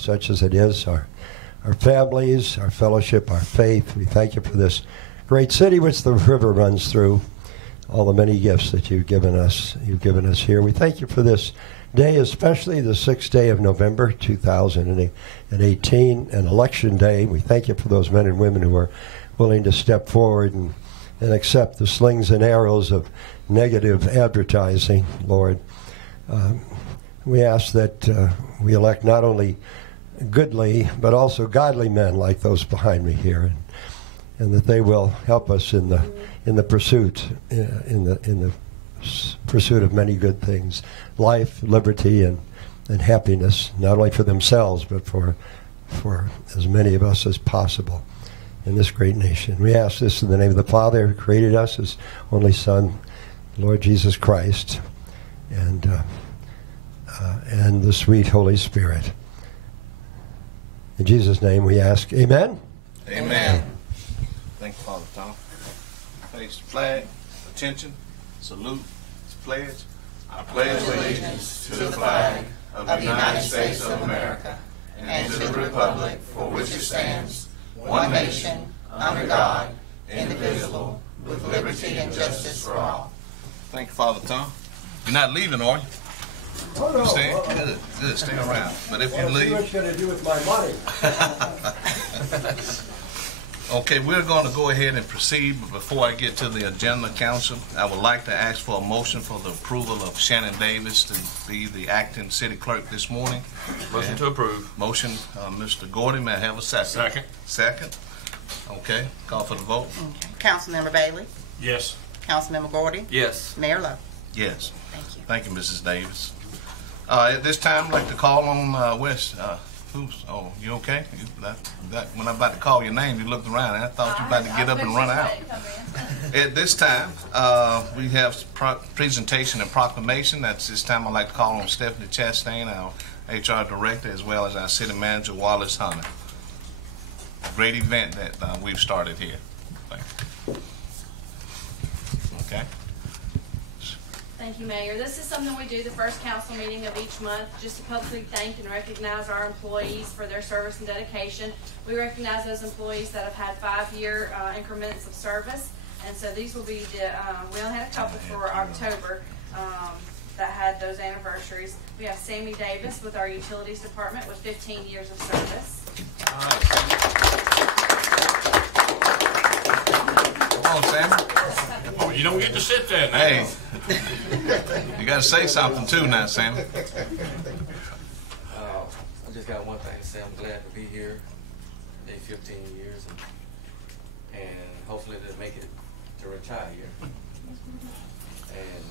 such as it is, our families, our fellowship, our faith. We thank you for this great city which the river runs through, all the many gifts that you've given us here. We thank you for this day, especially the 6th day of November 2018, an election day. We thank you for those men and women who are willing to step forward and accept the slings and arrows of negative advertising, Lord. We ask that we elect not only goodly but also godly men like those behind me here, and that they will help us in the pursuit of many good things, life, liberty, and happiness, not only for themselves but for as many of us as possible in this great nation. We ask this in the name of the Father who created us, His only Son, Lord Jesus Christ, and the sweet Holy Spirit. In Jesus' name we ask, amen? Amen. Thank you, Father Tom. Face the flag, attention, salute, pledge. I pledge allegiance to the flag of the United States of America and to the republic for which it stands, one nation, under God, indivisible, with liberty and justice for all. Thank you, Father Tom. You're not leaving, are you? Oh, no. Stay? Good. Stay around. But if you leave... What you're going to do with my money? Okay, we're going to go ahead and proceed, but before I get to the agenda, Council, I would like to ask for a motion for the approval of Shannon Davis to be the acting city clerk this morning. Motion to approve. Motion, Mr. Gordy, may I have a second? Second. Okay, call for the vote. Okay. Councilmember Bailey? Yes. Councilmember Gordy? Yes. Mayor Lowe? Yes. Thank you. Thank you, Mrs. Davis. At this time, I'd like to call on you okay? When I'm about to call your name, you looked around and I thought you were about to get up and run out. At this time, we have presentation and proclamation. At this time, I'd like to call on Stephanie Chastain, our HR Director, as well as our City Manager, Wallace Hunter. A great event that we've started here. Thank you. Okay. Thank you, Mayor. This is something we do the first council meeting of each month just to publicly thank and recognize our employees for their service and dedication. We recognize those employees that have had 5-year increments of service, and so these will be the, we only had a couple for October that had those anniversaries. We have Sammy Davis with our Utilities Department with 15 years of service. Come on, Sammy. Oh, you don't get to sit there now. Hey, you got to say something too now, Sammy. I just got one thing to say. I'm glad to be here. 15 years, and hopefully to make it to retire here. And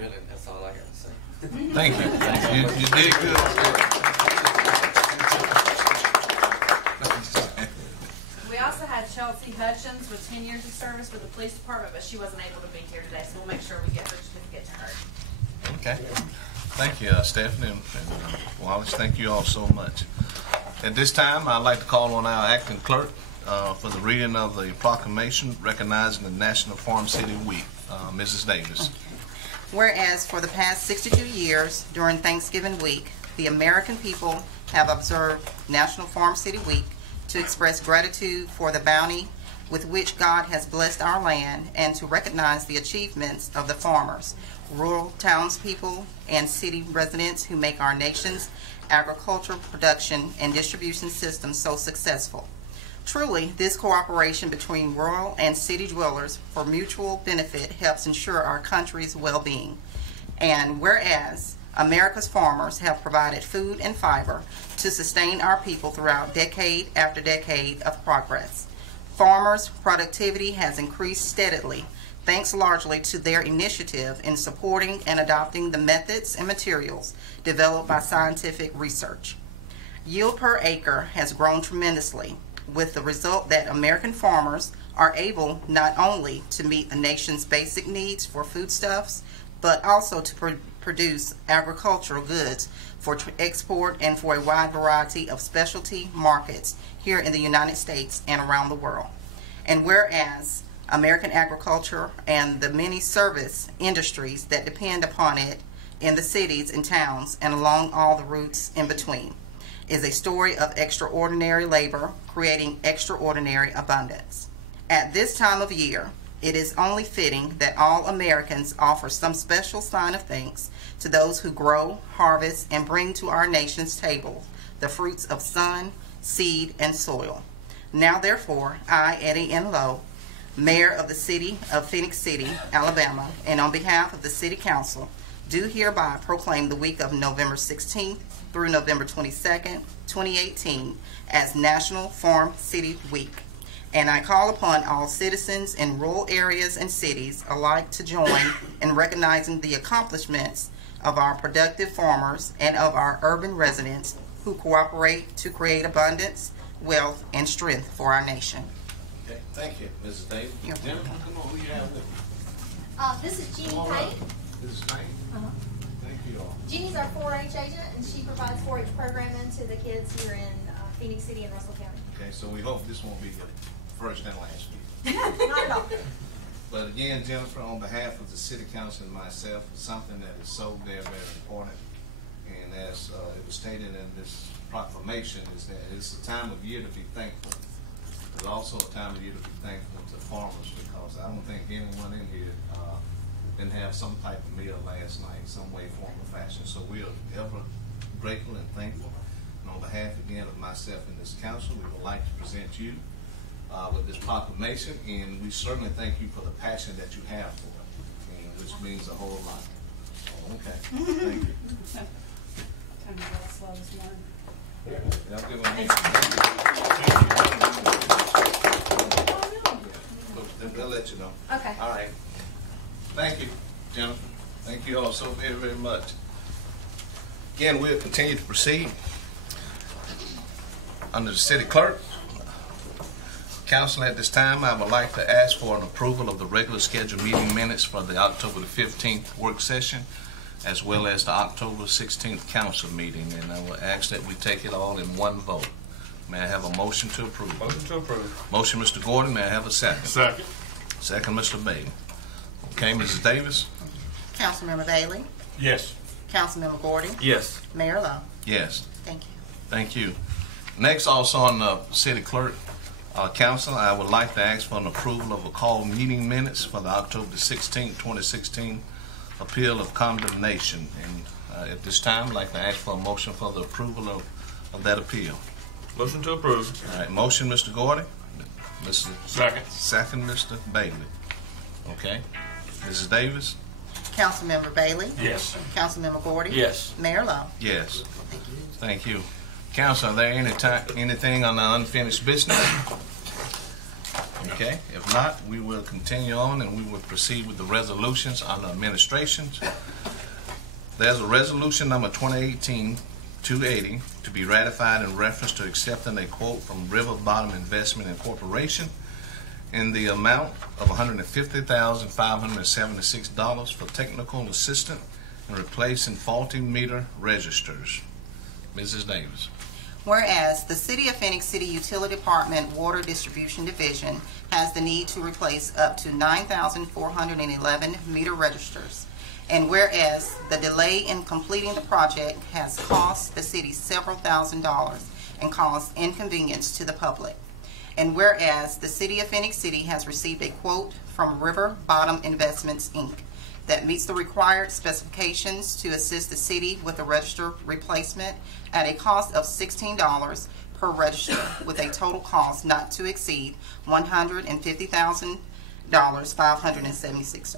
really, that's all I got to say. Thank you. You did good. We also had Chelsea Hutchins with 10 years of service with the police department, but she wasn't able to be here today, so we'll make sure we get her certificate to her. Okay. Thank you, Stephanie and Wallace. Thank you all so much. At this time, I'd like to call on our acting clerk for the reading of the proclamation recognizing the National Farm City Week. Mrs. Davis. Whereas for the past 62 years during Thanksgiving week, the American people have observed National Farm City Week to express gratitude for the bounty with which God has blessed our land and to recognize the achievements of the farmers, rural townspeople, and city residents who make our nation's agricultural production and distribution system so successful. Truly, this cooperation between rural and city dwellers for mutual benefit helps ensure our country's well-being. And whereas America's farmers have provided food and fiber to sustain our people throughout decade after decade of progress. Farmers' productivity has increased steadily, thanks largely to their initiative in supporting and adopting the methods and materials developed by scientific research. Yield per acre has grown tremendously, with the result that American farmers are able not only to meet the nation's basic needs for foodstuffs, but also to produce agricultural goods for export and for a wide variety of specialty markets here in the United States and around the world. And whereas American agriculture and the many service industries that depend upon it in the cities and towns and along all the routes in between. is a story of extraordinary labor creating extraordinary abundance. At this time of year, it is only fitting that all Americans offer some special sign of thanks to those who grow, harvest, and bring to our nation's table the fruits of sun, seed, and soil. Now, therefore, I, Eddie N. Lowe, Mayor of the City of Phenix City, Alabama, and on behalf of the City Council, do hereby proclaim the week of November 16th through November 22nd, 2018 as National Farm City Week. And I call upon all citizens in rural areas and cities alike to join in recognizing the accomplishments of our productive farmers and of our urban residents who cooperate to create abundance, wealth, and strength for our nation. Okay, thank you, Mrs. Davis. You're Jennifer, come on, who you have with you? This is Jeannie Come on up. Payne. This is Payne. Thank you all. Jeannie's our 4-H agent, and she provides 4-H programming to the kids here in Phenix City and Russell County. Okay, so we hope this won't be your first and last week. Not at all. But again, Jennifer, on behalf of the City Council and myself, it's something that is so very, very important. And as it was stated in this proclamation, is that it's a time of year to be thankful. It's also a time of year to be thankful to farmers, because I don't think anyone in here didn't have some type of meal last night, some way, form, or fashion. So we are ever grateful and thankful. And on behalf, again, of myself and this council, we would like to present you with this proclamation, and we certainly thank you for the passion that you have for it, and which means a whole lot. Okay, thank you. Kind of a little slow this morning. Yeah, good one. They'll let you know. Okay. All right. Thank you, Jennifer. Thank you all so very, very much. Again, we'll continue to proceed under the city clerk. Council, at this time, I would like to ask for an approval of the regular scheduled meeting minutes for the October the 15th work session, as well as the October 16th council meeting, and I will ask that we take it all in one vote. May I have a motion to approve? Motion to approve. Motion, Mr. Gordon. May I have a second? Second. Second, Mr. Bailey. Okay, Mrs. Davis? Councilmember Bailey, Yes. Councilmember Gordon, Yes. Mayor Lowe. Yes. Thank you. Thank you. Next, also on the city clerk council, I would like to ask for an approval of a call meeting minutes for the October 16, 2016 appeal of condemnation. And at this time, I'd like to ask for a motion for the approval of that appeal. Motion to approve. All right, motion, Mr. Gordy. Mr. Second. Second, Mr. Bailey. Okay. Mrs. Davis? Councilmember Bailey, Yes. Councilmember Gordon, Yes. Mayor Lowe. Yes. Thank you. Council, are there anything on the unfinished business? Okay. If not, we will continue on and we will proceed with the resolutions on the administrations. There's a resolution number 2018-280 to be ratified in reference to accepting a quote from River Bottom Investment Incorporation in the amount of $150,576 for technical assistance in replacing faulty meter registers. Mrs. Davis. Whereas the City of Phenix City Utility Department Water Distribution Division has the need to replace up to 9,411 meter registers, and whereas the delay in completing the project has cost the city several $1,000s and caused inconvenience to the public, and whereas the City of Phenix City has received a quote from River Bottom Investments, Inc. that meets the required specifications to assist the city with a register replacement at a cost of $16 per register, with a total cost not to exceed $150,576.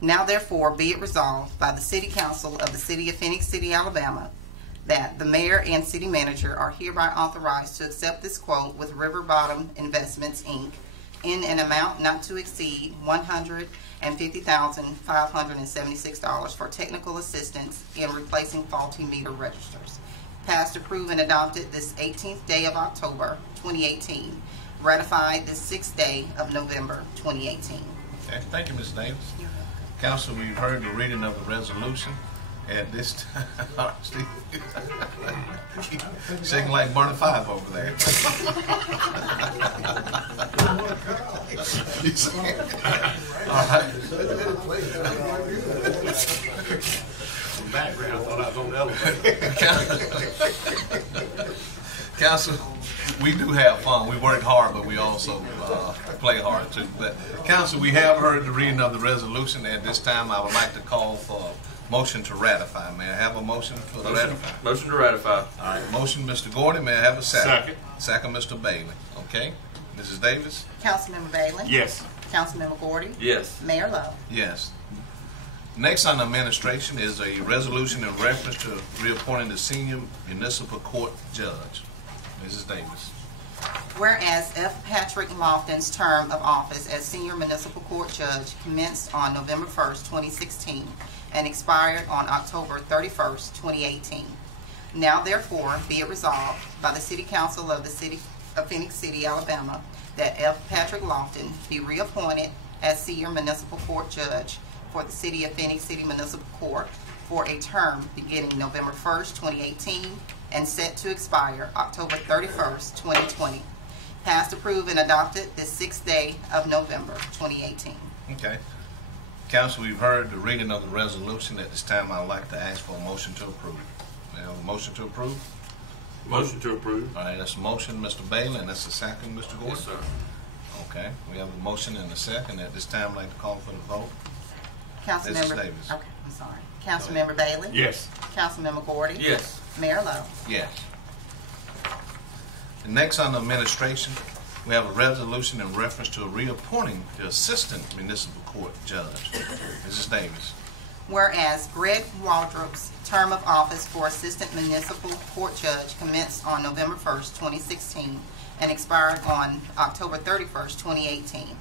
Now therefore be it resolved by the City Council of the City of Phenix City, Alabama, that the mayor and city manager are hereby authorized to accept this quote with River Bottom Investments, Inc. in an amount not to exceed $150,576 for technical assistance in replacing faulty meter registers. Passed, approved, and adopted this 18th day of October 2018. Ratified this 6th day of November 2018. Okay, thank you, Ms. Davis. Council, we've heard the reading of the resolution. At this time, Steve, shaking like Barney Five over there. All right. Background, I thought I was on the elevator. Council, we do have fun. We work hard, but we also play hard too. But Council, we have heard the reading of the resolution. At this time, I would like to call for a motion to ratify. May I have a motion for the ratify? Motion to ratify. All right, motion, Mr. Gordon. May I have a second? Second. Second, Mr. Bailey. Okay. Mrs. Davis? Councilmember Bailey? Yes. Councilmember Gordy? Yes. Mayor Lo? Yes. Next on administration is a resolution in reference to reappointing the senior municipal court judge. Mrs. Davis. Whereas F. Patrick Lofton's term of office as senior municipal court judge commenced on November 1st, 2016, and expired on October 31st, 2018. Now therefore be it resolved by the City Council of the City of Phenix City, Alabama, that F. Patrick Lofton be reappointed as senior municipal court judge for the City of Phenix City Municipal Court for a term beginning November 1st, 2018, and set to expire October 31st, 2020. Passed, approved, and adopted this 6th day of November, 2018. Okay. Council, we've heard the reading of the resolution. At this time, I'd like to ask for a motion to approve. May I have a motion to approve? Motion to approve. All right, that's a motion, Mr. Bailey, and that's a second, Mr. Gordon? Yes, sir. Okay, we have a motion and a second. At this time, I'd like to call for the vote. Councilmember Mrs. Davis. Okay, I'm sorry. Councilmember Bailey? Yes. Councilmember Gordy? Yes. Mayor Lo? Yes. And next on the administration, we have a resolution in reference to reappointing the assistant municipal court judge. Mrs. Davis. Whereas Greg Waldrop's term of office for assistant municipal court judge commenced on November 1st, 2016, and expired on October 31st, 2018.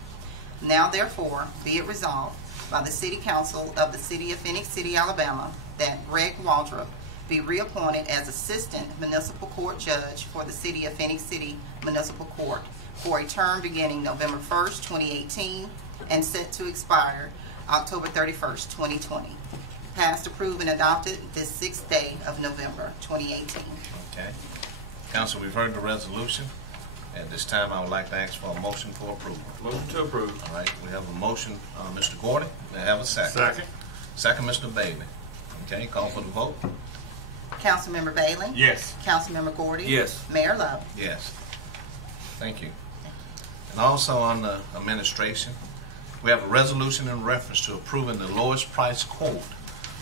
Now therefore be it resolved by the City Council of the City of Phenix City, Alabama, that Greg Waldrop be reappointed as assistant municipal court judge for the City of Phenix City Municipal Court for a term beginning November 1st, 2018, and set to expire October 31st, 2020. Passed, approved, and adopted this 6th day of November, 2018. Okay. Council, we've heard the resolution. At this time, I would like to ask for a motion for approval. Motion to approve. All right, we have a motion, Mr. Gordon. May I have a second? Second. Second, Mr. Bailey. Okay, call for the vote. Councilmember Bailey? Yes. Councilmember Gordy? Yes. Mayor Lo? Yes. Thank you. And also on the administration, we have a resolution in reference to approving the lowest price quote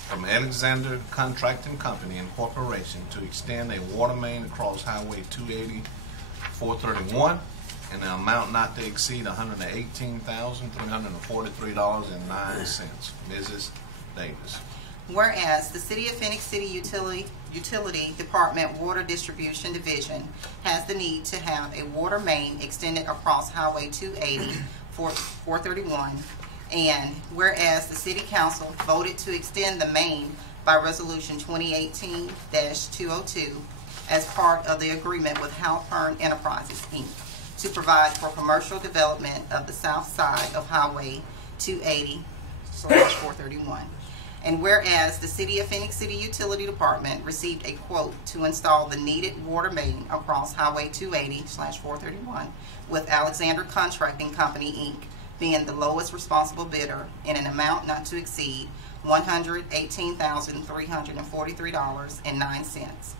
from Alexander Contracting Company Incorporation to extend a water main across Highway 280-431 in an amount not to exceed $118,343.09. Mrs. Davis. Whereas the City of Phenix City Utility Department Water Distribution Division has the need to have a water main extended across Highway 280-431, and whereas the City Council voted to extend the main by Resolution 2018-202 as part of the agreement with Halpern Enterprises, Inc. to provide for commercial development of the south side of Highway 280/431. And whereas the City of Phenix City Utility Department received a quote to install the needed water main across Highway 280/431 with Alexander Contracting Company, Inc. being the lowest responsible bidder in an amount not to exceed $118,343.09.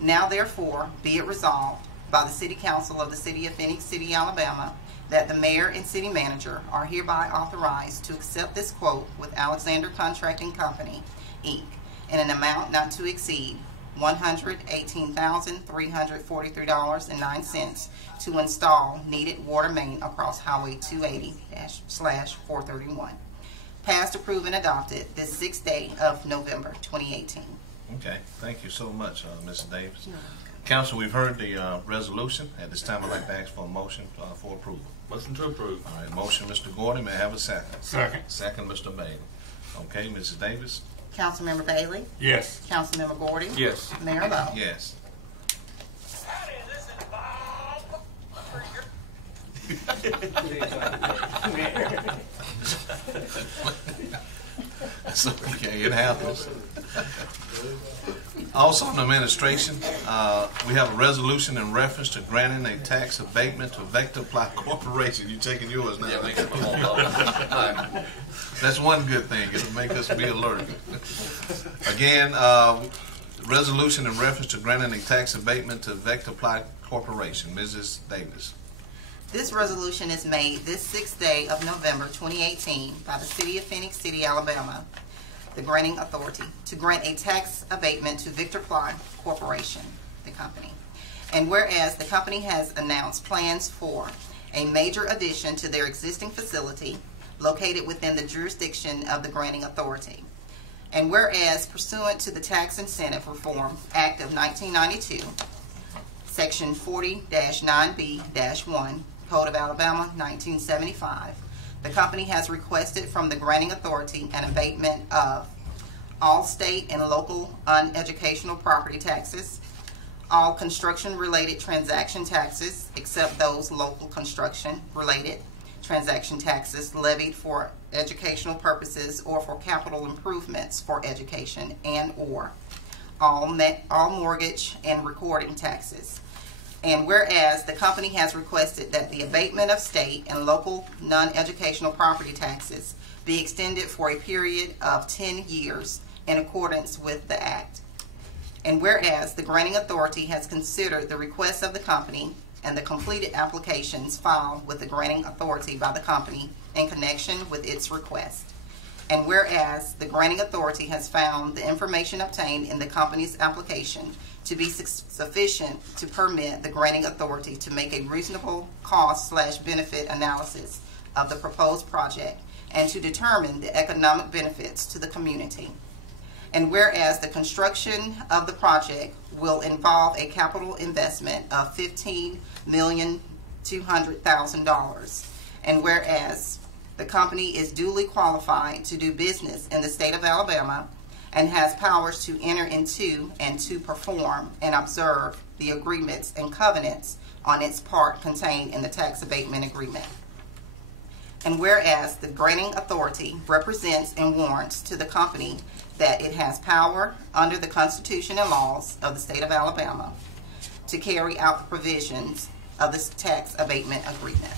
Now therefore be it resolved by the City Council of the City of Phenix City, Alabama, that the mayor and city manager are hereby authorized to accept this quote with Alexander Contracting Company, Inc. in an amount not to exceed $118,343.09 to install needed water main across Highway 280/431. Passed, approved, and adopted this 6th day of November, 2018. Okay, thank you so much, Mrs. Davis. Council, we've heard the resolution. At this time, I'd like to ask for a motion for approval. Motion to approve. All right, motion, Mr. Gordon. May I have a second? Second. Second, Mr. Bailey. Okay, Mrs. Davis? Councilmember Bailey? Yes. Councilmember Gordy? Yes. Mayor Lo? Yes. That's okay, it happens. Also in administration, we have a resolution in reference to granting a tax abatement to Vector Ply Corporation. You taking yours now? That's one good thing. It'll make us be alert. Again, resolution in reference to granting a tax abatement to Vectaply Corporation. Mrs. Davis. This resolution is made this 6th day of November 2018 by the City of Phenix City, Alabama, the granting authority, to grant a tax abatement to Vectaply Corporation, the company. And whereas the company has announced plans for a major addition to their existing facility located within the jurisdiction of the granting authority. And whereas pursuant to the Tax Incentive Reform Act of 1992, Section 40-9B-1, Code of Alabama, 1975, the company has requested from the granting authority an abatement of all state and local uneducational property taxes, all construction-related transaction taxes, except those local construction-related transaction taxes levied for educational purposes or for capital improvements for education, and or all mortgage and recording taxes. And whereas the company has requested that the abatement of state and local non-educational property taxes be extended for a period of 10 years in accordance with the Act. And whereas the granting authority has considered the requests of the company and the completed applications filed with the granting authority by the company in connection with its request. And whereas the granting authority has found the information obtained in the company's application to be sufficient to permit the granting authority to make a reasonable cost/benefit analysis of the proposed project and to determine the economic benefits to the community. And whereas the construction of the project will involve a capital investment of $15,200,000, and whereas the company is duly qualified to do business in the state of Alabama and has powers to enter into and to perform and observe the agreements and covenants on its part contained in the tax abatement agreement. And whereas the granting authority represents and warrants to the company that it has power under the Constitution and laws of the state of Alabama to carry out the provisions of this tax abatement agreement.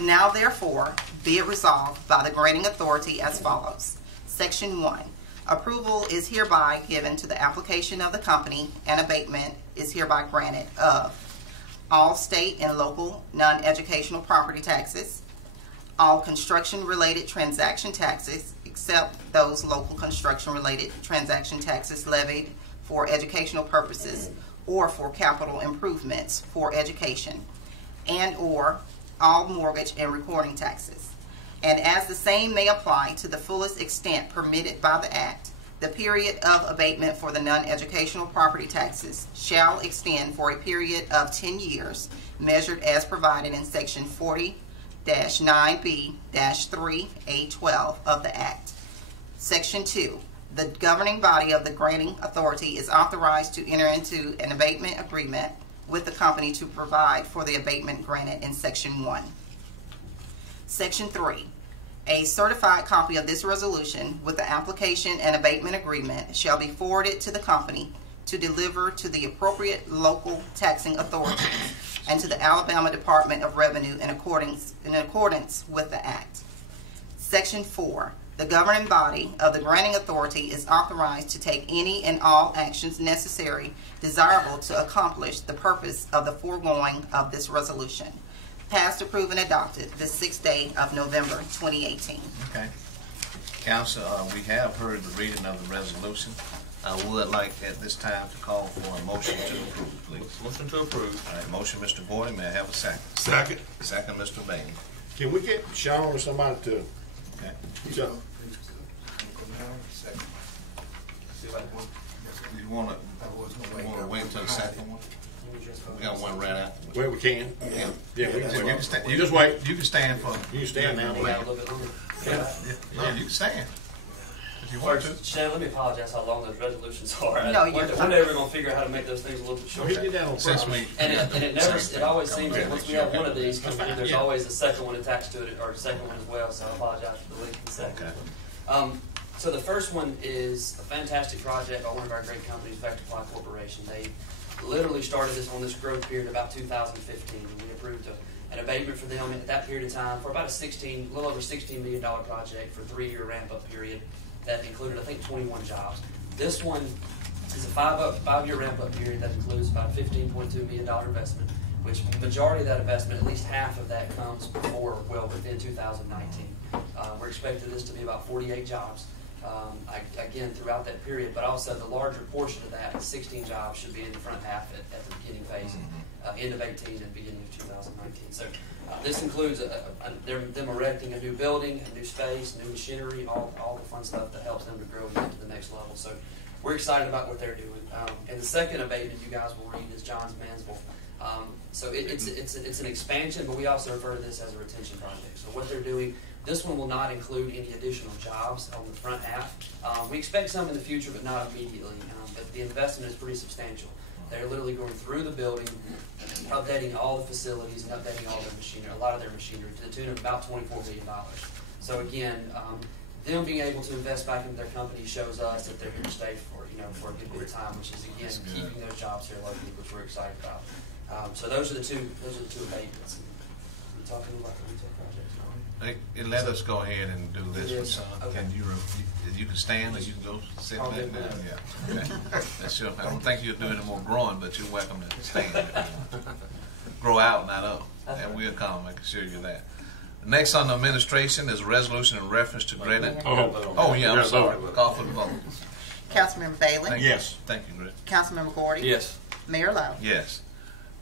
Now therefore be it resolved by the granting authority as follows. Section 1. Approval is hereby given to the application of the company, and abatement is hereby granted of all state and local non-educational property taxes, all construction-related transaction taxes, except those local construction-related transaction taxes levied for educational purposes or for capital improvements for education, and or all mortgage and recording taxes. And as the same may apply to the fullest extent permitted by the Act, the period of abatement for the non-educational property taxes shall extend for a period of 10 years, measured as provided in Section 40-9B-3A12 of the Act. Section 2. The governing body of the granting authority is authorized to enter into an abatement agreement with the company to provide for the abatement granted in Section 1. Section 3. A certified copy of this resolution with the application and abatement agreement shall be forwarded to the company to deliver to the appropriate local taxing authorities and to the Alabama Department of Revenue in accordance with the Act. Section 4. The governing body of the granting authority is authorized to take any and all actions necessary, desirable to accomplish the purpose of the foregoing of this resolution. Passed, approved, and adopted this 6th day of November 2018. Okay. Council, we have heard the reading of the resolution. I would like at this time to call for a motion to approve, please. Motion to approve. All right, motion, Mr. Boyd. May I have a second? Second. Second, Mr. Bain. Can we get Sean or somebody to? Okay. Sean. You want to wait until the second one? We got one right out. Well, we can. Yeah. Yeah, we You can. can stand. You just wait. You can stand for. You can stand now. Yeah, a little bit longer. Yeah, you can stand if you want to. First, Shannon, let me apologize how long those resolutions are. No, you're We're fine. never going to figure out how to make those things a little bit Well, he shorter. did that on Since purpose. we And it never, it always seems that once we have one of these come That's through, fine, there's yeah. always a second one attached to it, or a second one as well, so I apologize for the length of the second. Okay. So the first one is a fantastic project by one of our great companies, Vectaply Corporation. They literally started this on this growth period about 2015, and we approved an abatement for them at that period of time for about a little over $16 million project for a 3-year ramp-up period that included, I think, 21 jobs. This one is a five-year ramp-up period that includes about a $15.2 million investment, which the majority of that investment, at least half of that, comes within 2019. We're expecting this to be about 48 jobs, again, throughout that period, but also the larger portion of that, 16 jobs, should be in the front half at the beginning phase, end of 18 and beginning of 2019. So this includes them erecting a new building, a new space, new machinery, all the fun stuff that helps them to grow and get to the next level. So we're excited about what they're doing. And the second abatement you guys will read is Johns Mansville. So it's an expansion, but we also refer to this as a retention project. So what they're doing, this one will not include any additional jobs on the front half. We expect some in the future, but not immediately. But the investment is pretty substantial. They're literally going through the building, updating all the facilities and updating all their machinery, a lot of their machinery, to the tune of about $24 million. So again, them being able to invest back into their company shows us that they're here to stay for a good bit of time, which is again keeping those jobs here locally, which we're excited about. So those are the two abatements. We're talking about the retail projects. Let us go ahead and do this one, son. Okay. Can you can stand or you can go sit I'll back get down? back. Yeah. Okay. That's your, I don't think you'll do any more growing, but you're welcome to stand if you want. Grow out, not up. And we'll come, I can assure you that. Next on the administration is a resolution in reference to granting. Oh, yeah, I'm sorry. Call for the vote. Councilmember Bailey? Thank Yes. Thank you, Greg. Councilmember Gordy? Yes. Mayor Lowe? Yes.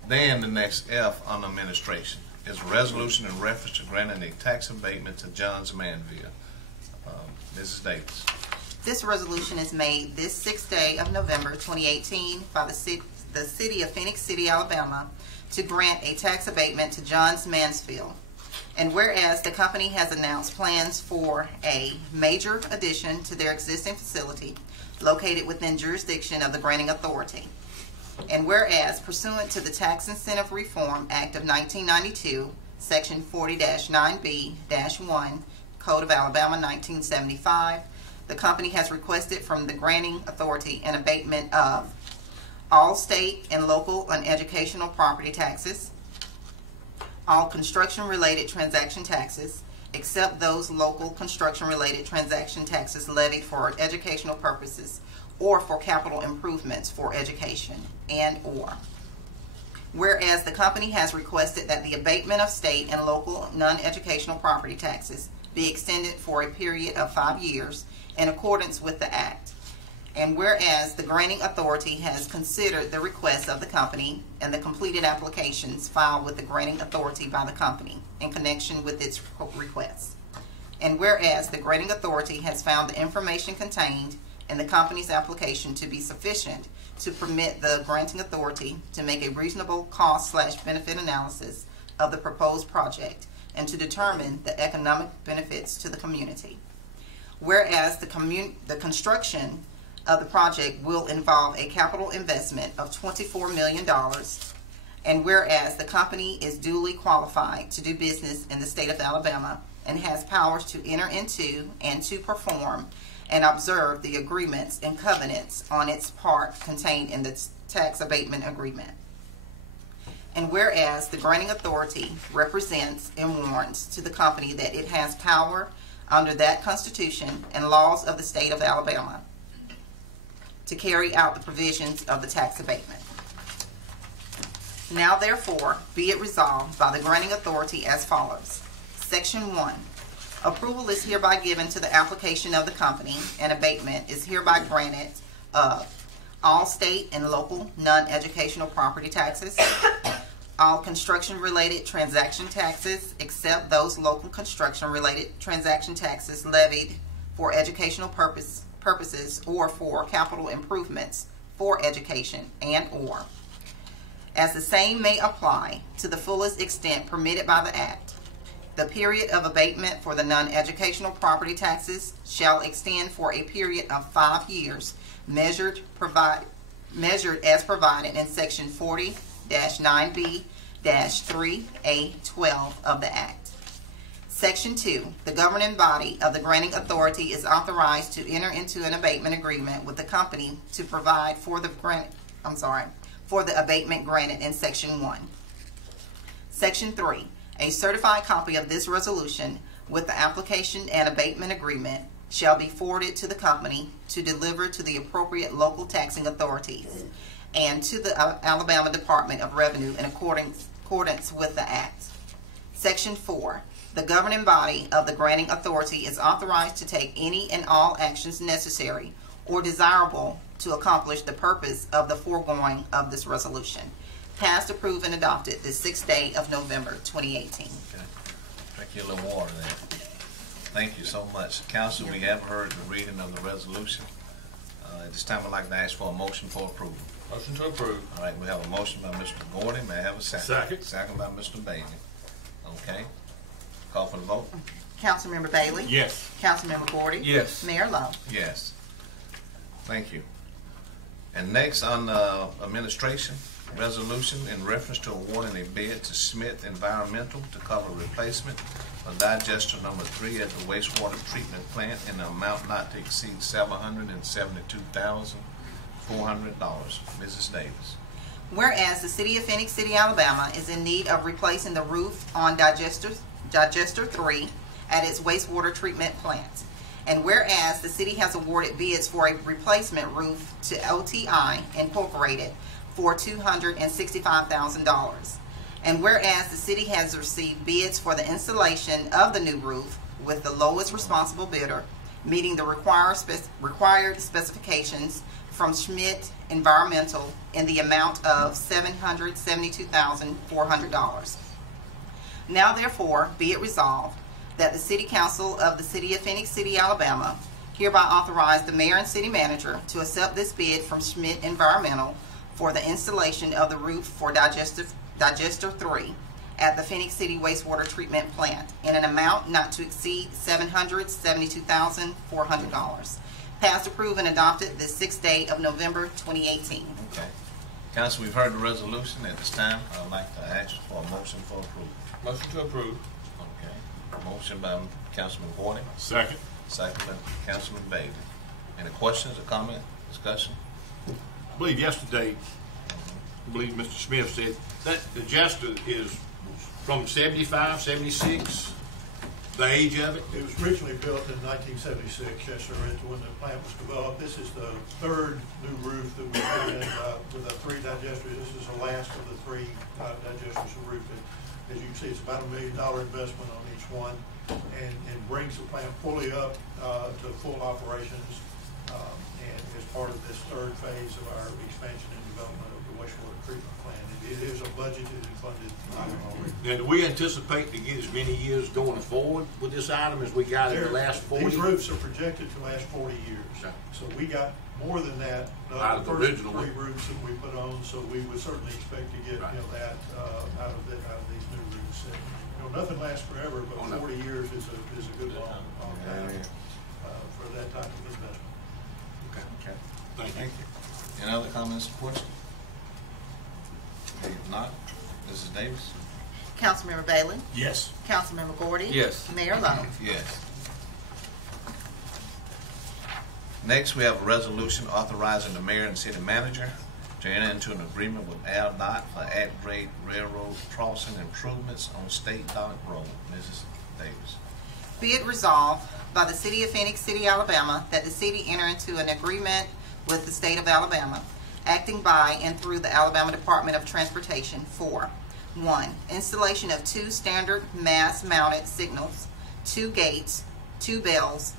Then the next F on administration is a resolution in reference to granting a tax abatement to Johns Manville. Mrs. Davis. This resolution is made this 6th day of November 2018 by the city of Phenix City, Alabama, to grant a tax abatement to Johns Mansfield. And whereas the company has announced plans for a major addition to their existing facility located within jurisdiction of the granting authority. And whereas pursuant to the Tax Incentive Reform Act of 1992, Section 40-9B-1, Code of Alabama 1975, the company has requested from the granting authority an abatement of all state and local and educational property taxes, all construction-related transaction taxes, except those local construction-related transaction taxes levied for educational purposes or for capital improvements for education, and/or. Whereas the company has requested that the abatement of state and local non-educational property taxes be extended for a period of 5 years in accordance with the Act. And whereas the granting authority has considered the requests of the company and the completed applications filed with the granting authority by the company in connection with its requests. And whereas the granting authority has found the information contained in the company's application to be sufficient to permit the granting authority to make a reasonable cost/benefit analysis of the proposed project and to determine the economic benefits to the community. Whereas the construction of the project will involve a capital investment of $24 million, and whereas the company is duly qualified to do business in the state of Alabama and has powers to enter into and to perform and observe the agreements and covenants on its part contained in the tax abatement agreement. And whereas the granting authority represents and warrants to the company that it has power under that Constitution and laws of the state of Alabama to carry out the provisions of the tax abatement. Now therefore be it resolved by the granting authority as follows. Section 1. Approval is hereby given to the application of the company, and abatement is hereby granted of all state and local non-educational property taxes, all construction-related transaction taxes except those local construction-related transaction taxes levied for educational purposes or for capital improvements for education, and/or. As the same may apply to the fullest extent permitted by the Act, the period of abatement for the non-educational property taxes shall extend for a period of 5 years, measured as provided in Section 40-9B-3A12 of the Act. Section 2. The governing body of the granting authority is authorized to enter into an abatement agreement with the company to provide for the abatement granted in Section 1. Section 3. A certified copy of this resolution with the application and abatement agreement shall be forwarded to the company to deliver to the appropriate local taxing authorities and to the Alabama Department of Revenue in accordance with the Act. Section 4. The governing body of the granting authority is authorized to take any and all actions necessary or desirable to accomplish the purpose of the foregoing of this resolution. Passed, approved, and adopted this 6th day of November 2018. Okay. Drink your little water there. Thank you so much. Council, we have heard the reading of the resolution. At this time, I'd like to ask for a motion for approval. Motion to approve. All right, we have a motion by Mr. Gordon. May I have a second? Second. Second by Mr. Bailey. Okay. Call for the vote. Councilmember Bailey? Yes. Councilmember Gordy? Yes. Mayor Lo? Yes. Thank you. And next on administration, resolution in reference to awarding a bid to Smith Environmental to cover replacement of digester number 3 at the wastewater treatment plant in the amount not to exceed $772,400. Mrs. Davis. Whereas the City of Phenix City, Alabama is in need of replacing the roof on Digester 3 at its wastewater treatment plant. And whereas the city has awarded bids for a replacement roof to OTI Incorporated for $265,000. And whereas the city has received bids for the installation of the new roof with the lowest responsible bidder, meeting the required specifications from Schmidt Environmental in the amount of $772,400. Now therefore be it resolved that the City Council of the City of Phenix City, Alabama hereby authorize the mayor and city manager to accept this bid from Schmidt Environmental for the installation of the roof for Digester 3 at the Phenix City Wastewater Treatment Plant in an amount not to exceed $772,400. Passed, approved, and adopted this 6th day of November 2018. Okay. Council, we've heard the resolution. At this time, I'd like to ask for a motion for approval. Motion to approve. Okay. Motion by Councilman Gordon. Second. Second by Councilman Bailey. Any questions or comment, discussion? I believe yesterday, I believe Mr. Smith said that the digester is from 75, 76, the age of it. It was originally built in 1976, yes, sir, into when the plant was developed. This is the third new roof that we put in with the 3 digesters. This is the last of the 3 digesters of roof. As you can see, it's about $1 million investment on each one, and it brings the plant fully up to full operations, and is part of this 3rd phase of our expansion and development of the wastewater treatment plant. It is a budgeted and funded item already. Now, do we anticipate to get as many years going forward with this item as we got in the last 40? These roofs are projected to last 40 years. Okay. So we got more than that Out of the first original 3 one. roofs that we put on, so we would certainly expect to get Right. that out of these new roofs. And, nothing lasts forever, but 40 years is a good long time for that type of investment. Okay. Thank you. Any other comments or questions? If not, Mrs. Davis? Councilmember Bailey? Yes. Councilmember Gordy? Yes. Mayor Lo? Yes. Next, we have a resolution authorizing the mayor and city manager to enter into an agreement with ALDOT for at-grade railroad crossing improvements on State Dock Road. Mrs. Davis. Be it resolved by the City of Phenix City, Alabama, that the city enter into an agreement with the state of Alabama, acting by and through the Alabama Department of Transportation for 1. Installation of 2 standard mass-mounted signals, 2 gates, 2 bells,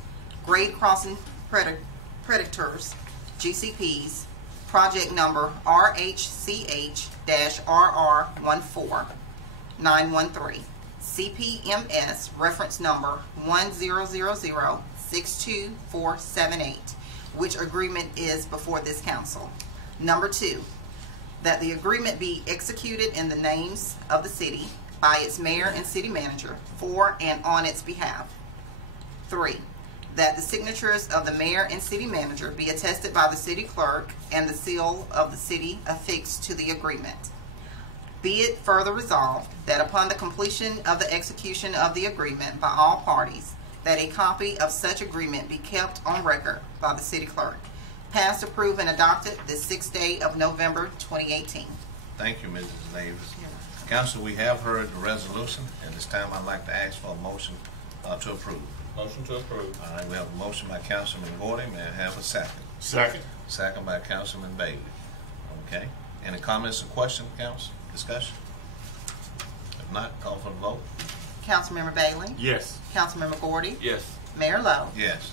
grade crossing predictors, GCPs, project number RHCH-RR14913, CPMS reference number 100062478, which agreement is before this council. Number 2, that the agreement be executed in the names of the city by its mayor and city manager for and on its behalf. 3, that the signatures of the mayor and city manager be attested by the city clerk and the seal of the city affixed to the agreement. Be it further resolved that upon the completion of the execution of the agreement by all parties, that a copy of such agreement be kept on record by the city clerk. Passed, approved, and adopted this 6th day of November 2018. Thank you, Mrs. Davis. Council, we have heard the resolution. At this time, I'd like to ask for a motion to approve. Motion to approve. All right, we have a motion by Councilman Gordy. May I have a second? Second. Second by Councilman Bailey. Okay. Any comments or questions, council? Discussion? If not, call for the vote. Councilmember Bailey? Yes. Councilmember Gordy? Yes. Mayor Lo? Yes.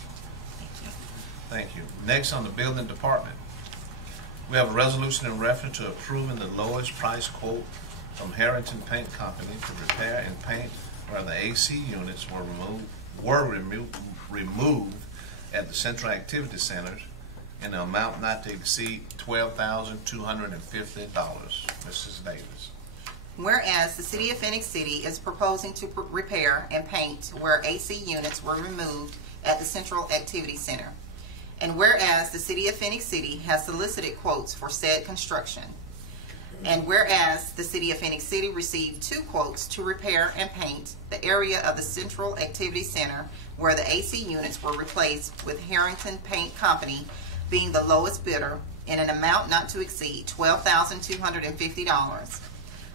Thank you. Next on the building department, we have a resolution in reference to approving the lowest price quote from Harrington Paint Company to repair and paint where the AC units were removed at the Central Activity Centers in an amount not to exceed $12,250. Mrs. Davis. Whereas the City of Phenix City is proposing to repair and paint where AC units were removed at the Central Activity Center. And whereas the City of Phenix City has solicited quotes for said construction. And whereas the City of Phenix City received 2 quotes to repair and paint the area of the Central Activity Center where the AC units were replaced, with Harrington Paint Company being the lowest bidder in an amount not to exceed $12,250.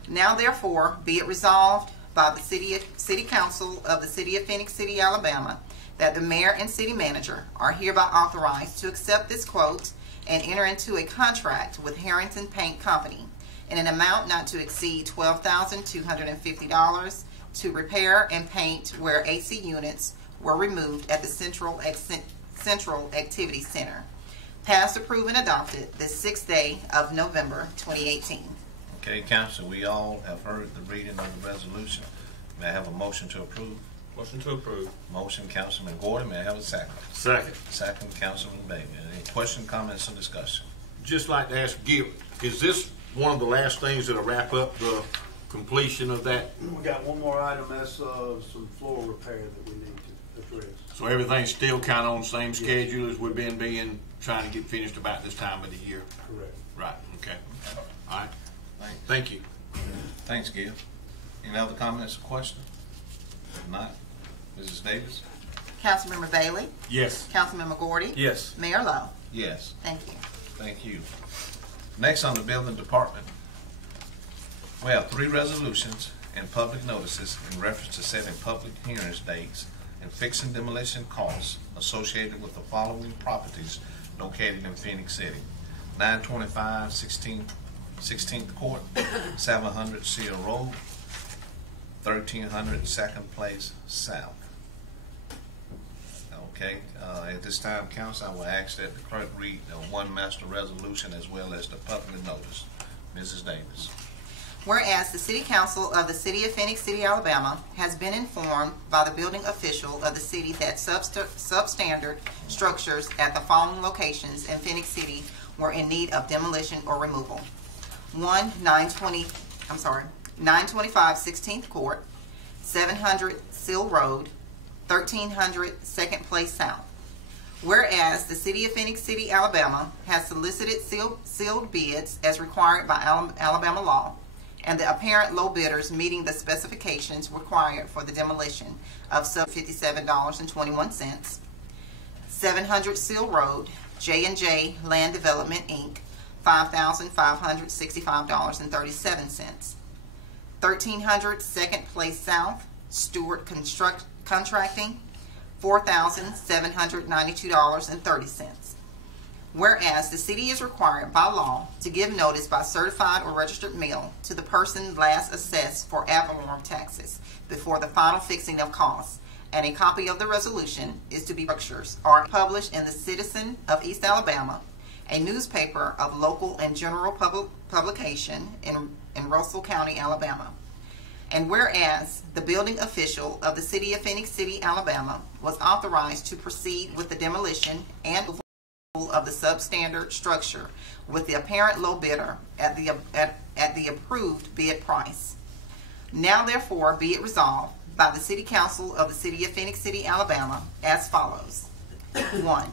Now therefore be it resolved by the City Council of the City of Phenix City, Alabama, that the mayor and city manager are hereby authorized to accept this quote and enter into a contract with Harrington Paint Company in an amount not to exceed $12,250 to repair and paint where AC units were removed at the Central Activity Center. Passed, approved, and adopted this 6th day of November 2018. Okay, council, we all have heard the reading of the resolution. May I have a motion to approve? Motion to approve. Motion, Councilman Gordon. May I have a second? Second. Second, Councilman Bailey. Any question, comments, or discussion? Just like to ask Gil, is this one of the last things that'll wrap up the completion of that? We got one more item, that's some floor repair that we need to address. So everything's still kind of on the same schedule as we've been trying to get finished about this time of the year? Correct. Right, okay. All right. Thanks. Thank you. Thanks, Gil. Any other comments or questions? If not, Mrs. Davis? Councilmember Bailey? Yes. Councilmember Gordy? Yes. Mayor Lo? Yes. Thank you. Thank you. Next on the building department, we have 3 resolutions and public notices in reference to setting public hearings dates and fixing demolition costs associated with the following properties located in Phenix City: 925 16th Court, 700 Seal Road, 1300 2nd Place South. Okay, at this time, council, I will ask that the clerk read the one master resolution as well as the public notice. Mrs. Davis. Whereas the City Council of the City of Phenix City, Alabama has been informed by the building official of the city that substandard structures at the following locations in Phenix City were in need of demolition or removal. 925 16th Court, 700 Seal Road, 1300 2nd Place South. Whereas the City of Phenix City, Alabama has solicited sealed bids as required by Alabama law, and the apparent low bidders meeting the specifications required for the demolition of sub $57.21. 700 Seal Road, J&J Land Development, Inc., $5,565.37. 1300 2nd Place South, Stewart Contracting, $4,792.30. Whereas the city is required by law to give notice by certified or registered mail to the person last assessed for ad valorem taxes before the final fixing of costs, and a copy of the resolution is to be published in the Citizen of East Alabama, a newspaper of local and general publication in Russell County, Alabama. And whereas the building official of the City of Phenix City, Alabama was authorized to proceed with the demolition and of the substandard structure with the apparent low bidder at the approved bid price. Now therefore be it resolved by the City Council of the City of Phenix City, Alabama as follows. 1.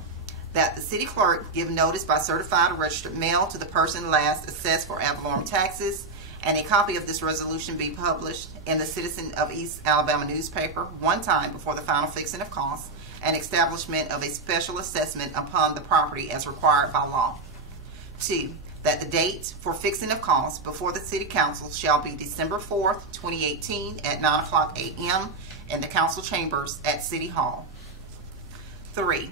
That the city clerk give notice by certified or registered mail to the person last assessed for ad valorem taxes, and a copy of this resolution be published in the Citizen of East Alabama newspaper one time before the final fixing of costs and establishment of a special assessment upon the property as required by law. 2. That the date for fixing of costs before the City Council shall be December 4th, 2018 at 9:00 a.m. in the council chambers at City Hall. 3,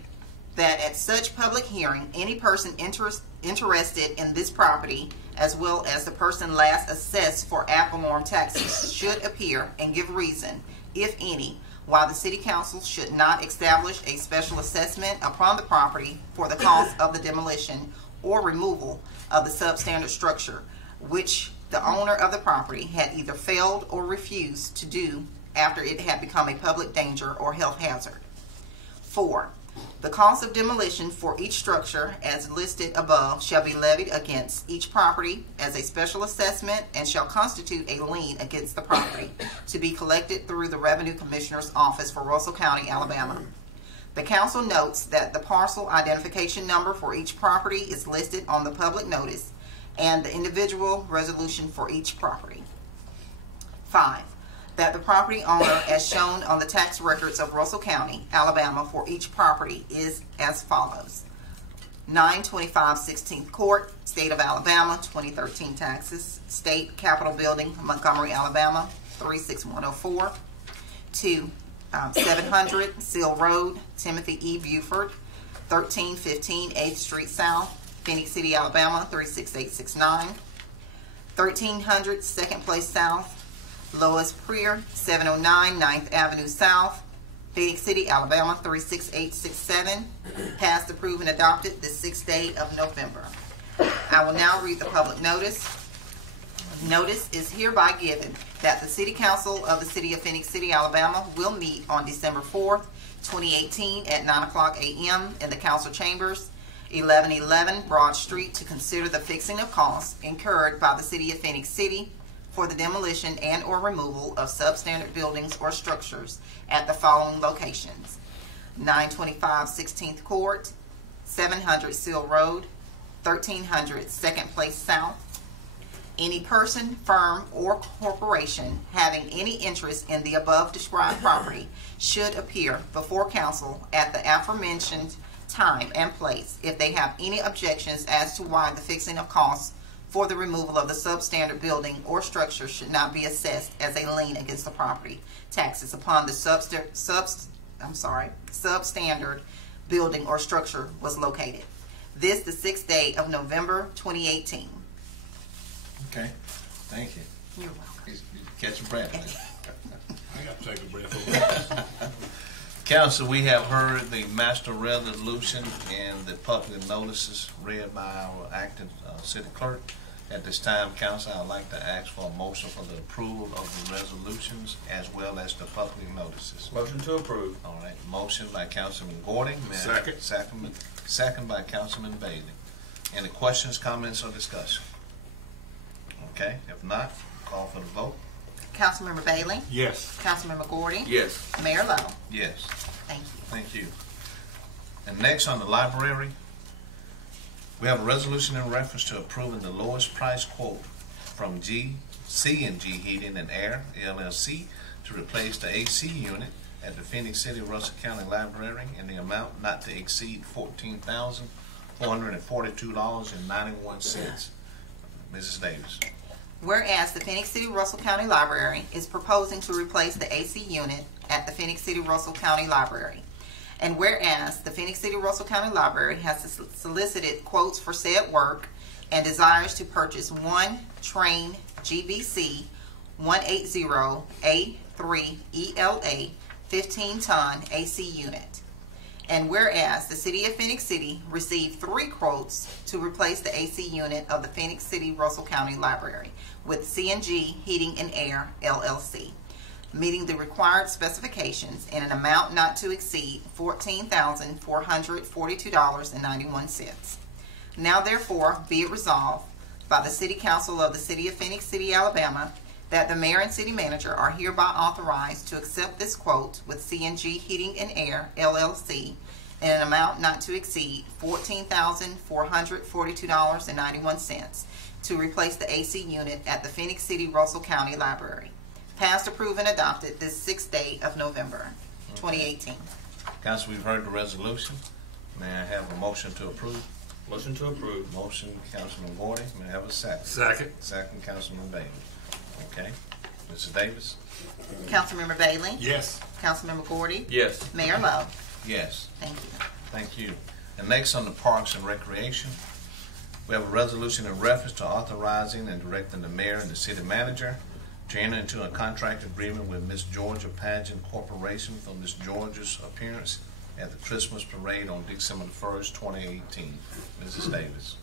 that at such public hearing, any person interested in this property, as well as the person last assessed for ad valorem taxes, should appear and give reason, if any, why the City Council should not establish a special assessment upon the property for the cost of the demolition or removal of the substandard structure, which the owner of the property had either failed or refused to do after it had become a public danger or health hazard. 4, the cost of demolition for each structure as listed above shall be levied against each property as a special assessment and shall constitute a lien against the property to be collected through the Revenue Commissioner's Office for Russell County, Alabama. The council notes that the parcel identification number for each property is listed on the public notice and the individual resolution for each property. 5, that the property owner as shown on the tax records of Russell County, Alabama for each property is as follows. 925 16th Court, State of Alabama, 2013 taxes, State Capitol Building, Montgomery, Alabama, 36104. 2, 700 Seal Road, Timothy E. Buford, 1315 8th Street South, Phenix City, Alabama, 36869. 1300 2nd Place South, Lois Prier, 709 9th Avenue South, Phenix City, Alabama, 36867. Passed, approved, and adopted this 6th day of November. I will now read the public notice. Notice is hereby given that the City Council of the City of Phenix City, Alabama will meet on December 4th, 2018 at 9:00 a.m. in the council chambers, 1111 Broad Street, to consider the fixing of costs incurred by the City of Phenix City for the demolition and or removal of substandard buildings or structures at the following locations: 925 16th Court, 700 Seal Road, 1300 2nd Place South. Any person, firm, or corporation having any interest in the above described property should appear before council at the aforementioned time and place if they have any objections as to why the fixing of costs for the removal of the substandard building or structure should not be assessed as a lien against the property taxes upon the substandard building or structure was located. This the 6th day of November 2018. Okay, thank you. You're welcome. You catch your breath. I got to take a breath over this. Council, we have heard the master resolution and the public notices read by our acting city clerk. At this time, council, I'd like to ask for a motion for the approval of the resolutions as well as the public notices. Motion to approve. All right, motion by Councilman Gordon. Second. Second by Councilman Bailey. Any questions, comments, or discussion? Okay, if not, call for the vote. Councilmember Bailey? Yes. Councilmember Gordy? Yes. Mayor Lowe? Yes. Thank you. Thank you. And next on the library, we have a resolution in reference to approving the lowest price quote from C&G Heating and Air, LLC, to replace the AC unit at the Phenix City Russell County Library in the amount not to exceed $14,442.91. Mrs. Davis. Whereas the Phenix City Russell County Library is proposing to replace the AC unit at the Phenix City Russell County Library. And whereas the Phenix City Russell County Library has solicited quotes for said work and desires to purchase one Train GBC 180A3 ELA 15-ton AC unit. And whereas the City of Phenix City received 3 quotes to replace the AC unit of the Phenix City Russell County Library with C&G Heating and Air, LLC, meeting the required specifications in an amount not to exceed $14,442.91. Now therefore be it resolved by the City Council of the City of Phenix City, Alabama, that the mayor and city manager are hereby authorized to accept this quote with C&G Heating and Air, LLC, in an amount not to exceed $14,442.91 to replace the AC unit at the Phenix City Russell County Library. Passed, approved, and adopted this 6th day of November, 2018. Council, we've heard the resolution. May I have a motion to approve? Motion to approve. Motion, Councilman Gordon. May I have a second? Second. Second, Councilman Bailey. Okay. Mrs. Davis? Councilmember Bailey? Yes. Councilmember Gordy? Yes. Mayor Lowe? Yes. Thank you. Thank you. And next on the Parks and Recreation, we have a resolution in reference to authorizing and directing the mayor and the city manager to enter into a contract agreement with Miss Georgia Pageant Corporation for Miss Georgia's appearance at the Christmas parade on December 1st, 2018. Mrs. Davis.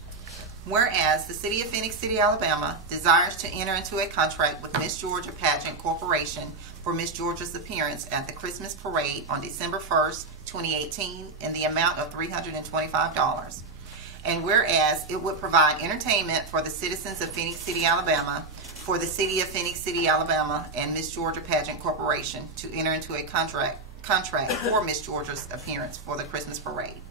Whereas the City of Phenix City, Alabama desires to enter into a contract with Miss Georgia Pageant Corporation for Miss Georgia's appearance at the Christmas parade on December 1st, 2018 in the amount of $325. And whereas it would provide entertainment for the citizens of Phenix City, Alabama, for the City of Phenix City, Alabama, and Miss Georgia Pageant Corporation to enter into a contract for Miss Georgia's appearance for the Christmas parade.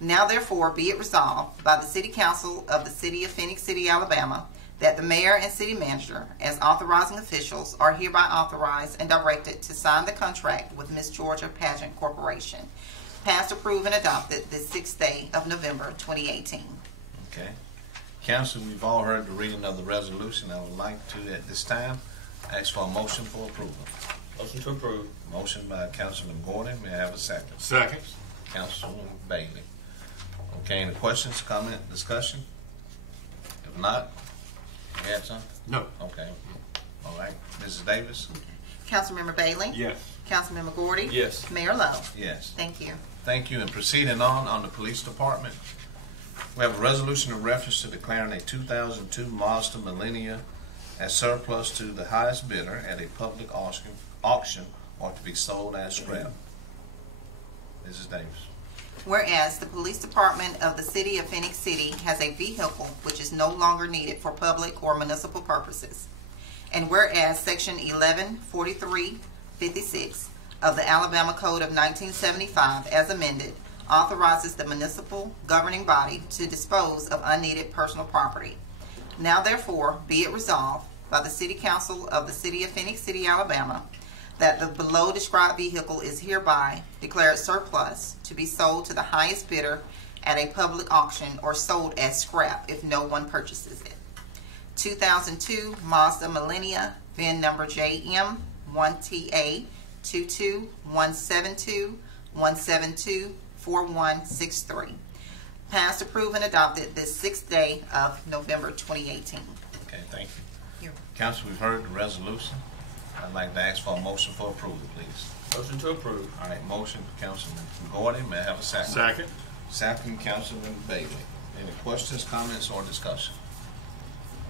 Now therefore be it resolved by the City Council of the City of Phenix City, Alabama, that the mayor and city manager, as authorizing officials, are hereby authorized and directed to sign the contract with Miss Georgia Pageant Corporation. Passed, approved, and adopted this 6th day of November 2018. Okay. Council, we've all heard the reading of the resolution. I would like to, at this time, ask for a motion for approval. Motion to approve. Motion by Councilman Gordon. May I have a second? Second. Councilman Bailey. Okay, any questions, comment, discussion? If not, you have some? No. Okay. All right. Mrs. Davis? Councilmember Bailey? Yes. Councilmember Gordy? Yes. Mayor Lowe? Yes. Thank you. Thank you. And proceeding on the police department, we have a resolution in reference to declaring a 2002 Mazda Millennia as surplus to the highest bidder at a public auction or to be sold as scrap. Mrs. Davis. Whereas the police department of the City of Phenix City has a vehicle which is no longer needed for public or municipal purposes. And whereas Section 114356 of the Alabama Code of 1975 as amended authorizes the municipal governing body to dispose of unneeded personal property. Now therefore be it resolved by the City Council of the City of Phenix City, Alabama, that the below described vehicle is hereby declared surplus to be sold to the highest bidder at a public auction or sold as scrap if no one purchases it. 2002 Mazda Millennia, VIN number JM1TA22172-172-4163. Passed, approved, and adopted this 6th day of November 2018. Okay, thank you. Here. Council, we've heard the resolution. I'd like to ask for a motion for approval, please. Motion to approve. All right, motion, Councilman Gordon. May I have a second? Second. Second, Councilman Bailey. Any questions, comments, or discussion?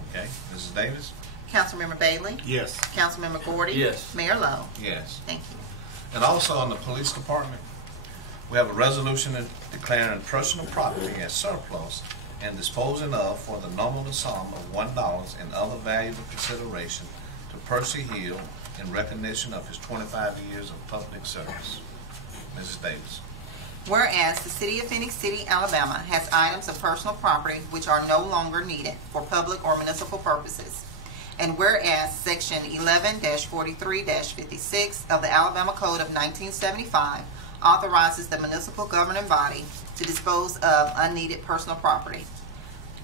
Okay, Mrs. Davis? Councilmember Bailey? Yes. Councilmember Gordy? Yes. Mayor Lowe? Yes. Thank you. And also on the police department, we have a resolution declaring personal property as surplus and disposing of for the nominal sum of $1 and other valuable consideration to Percy Hill in recognition of his 25 years of public service. Mrs. Davis. Whereas the City of Phenix City, Alabama has items of personal property which are no longer needed for public or municipal purposes. And whereas Section 11-43-56 of the Alabama Code of 1975 authorizes the municipal governing body to dispose of unneeded personal property.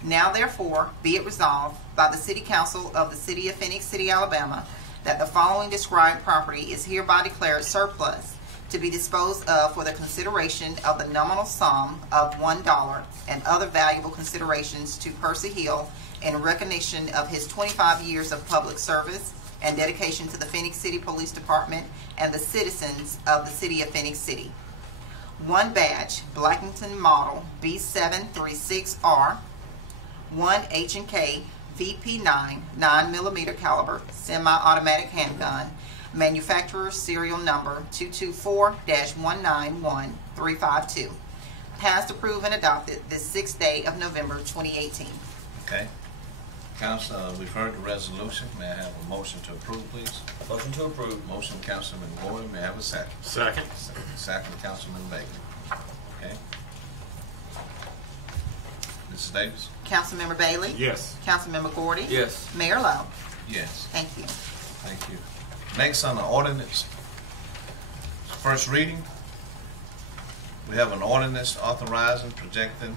Now therefore be it resolved by the City Council of the City of Phenix City, Alabama, that the following described property is hereby declared surplus to be disposed of for the consideration of the nominal sum of $1 and other valuable considerations to Percy Hill in recognition of his 25 years of public service and dedication to the Phenix City Police Department and the citizens of the City of Phenix City. 1 badge, Blackington Model B736R, 1 H&K VP9 9mm caliber semi-automatic handgun, manufacturer serial number 224-191352. Passed, approved, and adopted this 6th day of November 2018. Okay. Council, we've heard the resolution. May I have a motion to approve, please? Motion to approve. Motion, Councilman Gordon. May I have a second? Second. Second, Councilman Bailey. Okay. Mrs. Davis? Councilmember Bailey? Yes. Councilmember Gordy? Yes. Mayor Lowe? Yes. Thank you. Thank you. Next on the ordinance, first reading, we have an ordinance authorizing projected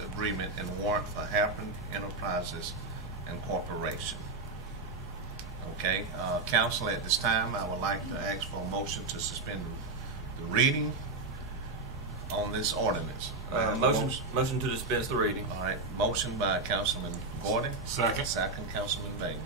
agreement and warrant for Happen Enterprises Incorporation. Okay, council, at this time, I would like to ask for a motion to suspend the reading on this ordinance. Motion to dispense the reading. All right, motion by Councilman Gordon. Second. Second, Councilman Bailey.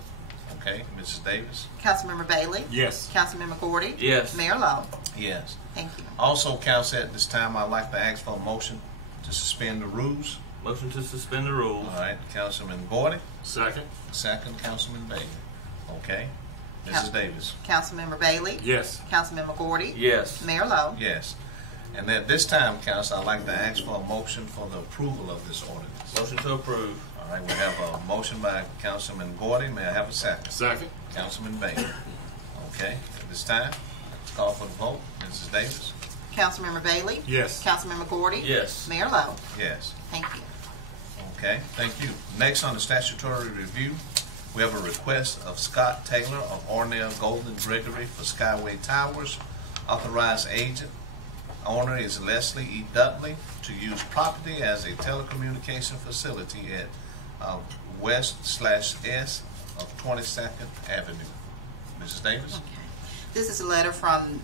Okay, Mrs. Davis? Councilmember Bailey? Yes. Councilmember Gordy? Yes. Mayor Lo? Yes. Thank you. Also, council, at this time, I'd like to ask for a motion to suspend the rules. Motion to suspend the rules. All right, Councilman Gordon. Second. Second, Councilman Bailey. Okay, Mrs. Davis? Councilmember Bailey? Yes. Councilmember Gordy? Yes. Mayor Lo? Yes. And at this time, council, I'd like to ask for a motion for the approval of this ordinance. Motion to approve. All right, we have a motion by Councilman Gordon. May I have a second? Second. Councilman Bailey. Okay, at this time, call for the vote. Mrs. Davis? Councilmember Bailey? Yes. Councilmember Gordy? Yes. Mayor Lo? Yes. Thank you. Okay, thank you. Next on the statutory review, we have a request of Scott Taylor of Ornell Golden Gregory for Skyway Towers. Authorized agent, owner is Leslie E. Dudley, to use property as a telecommunication facility at West/S of 22nd Avenue. Mrs. Davis? This is a letter from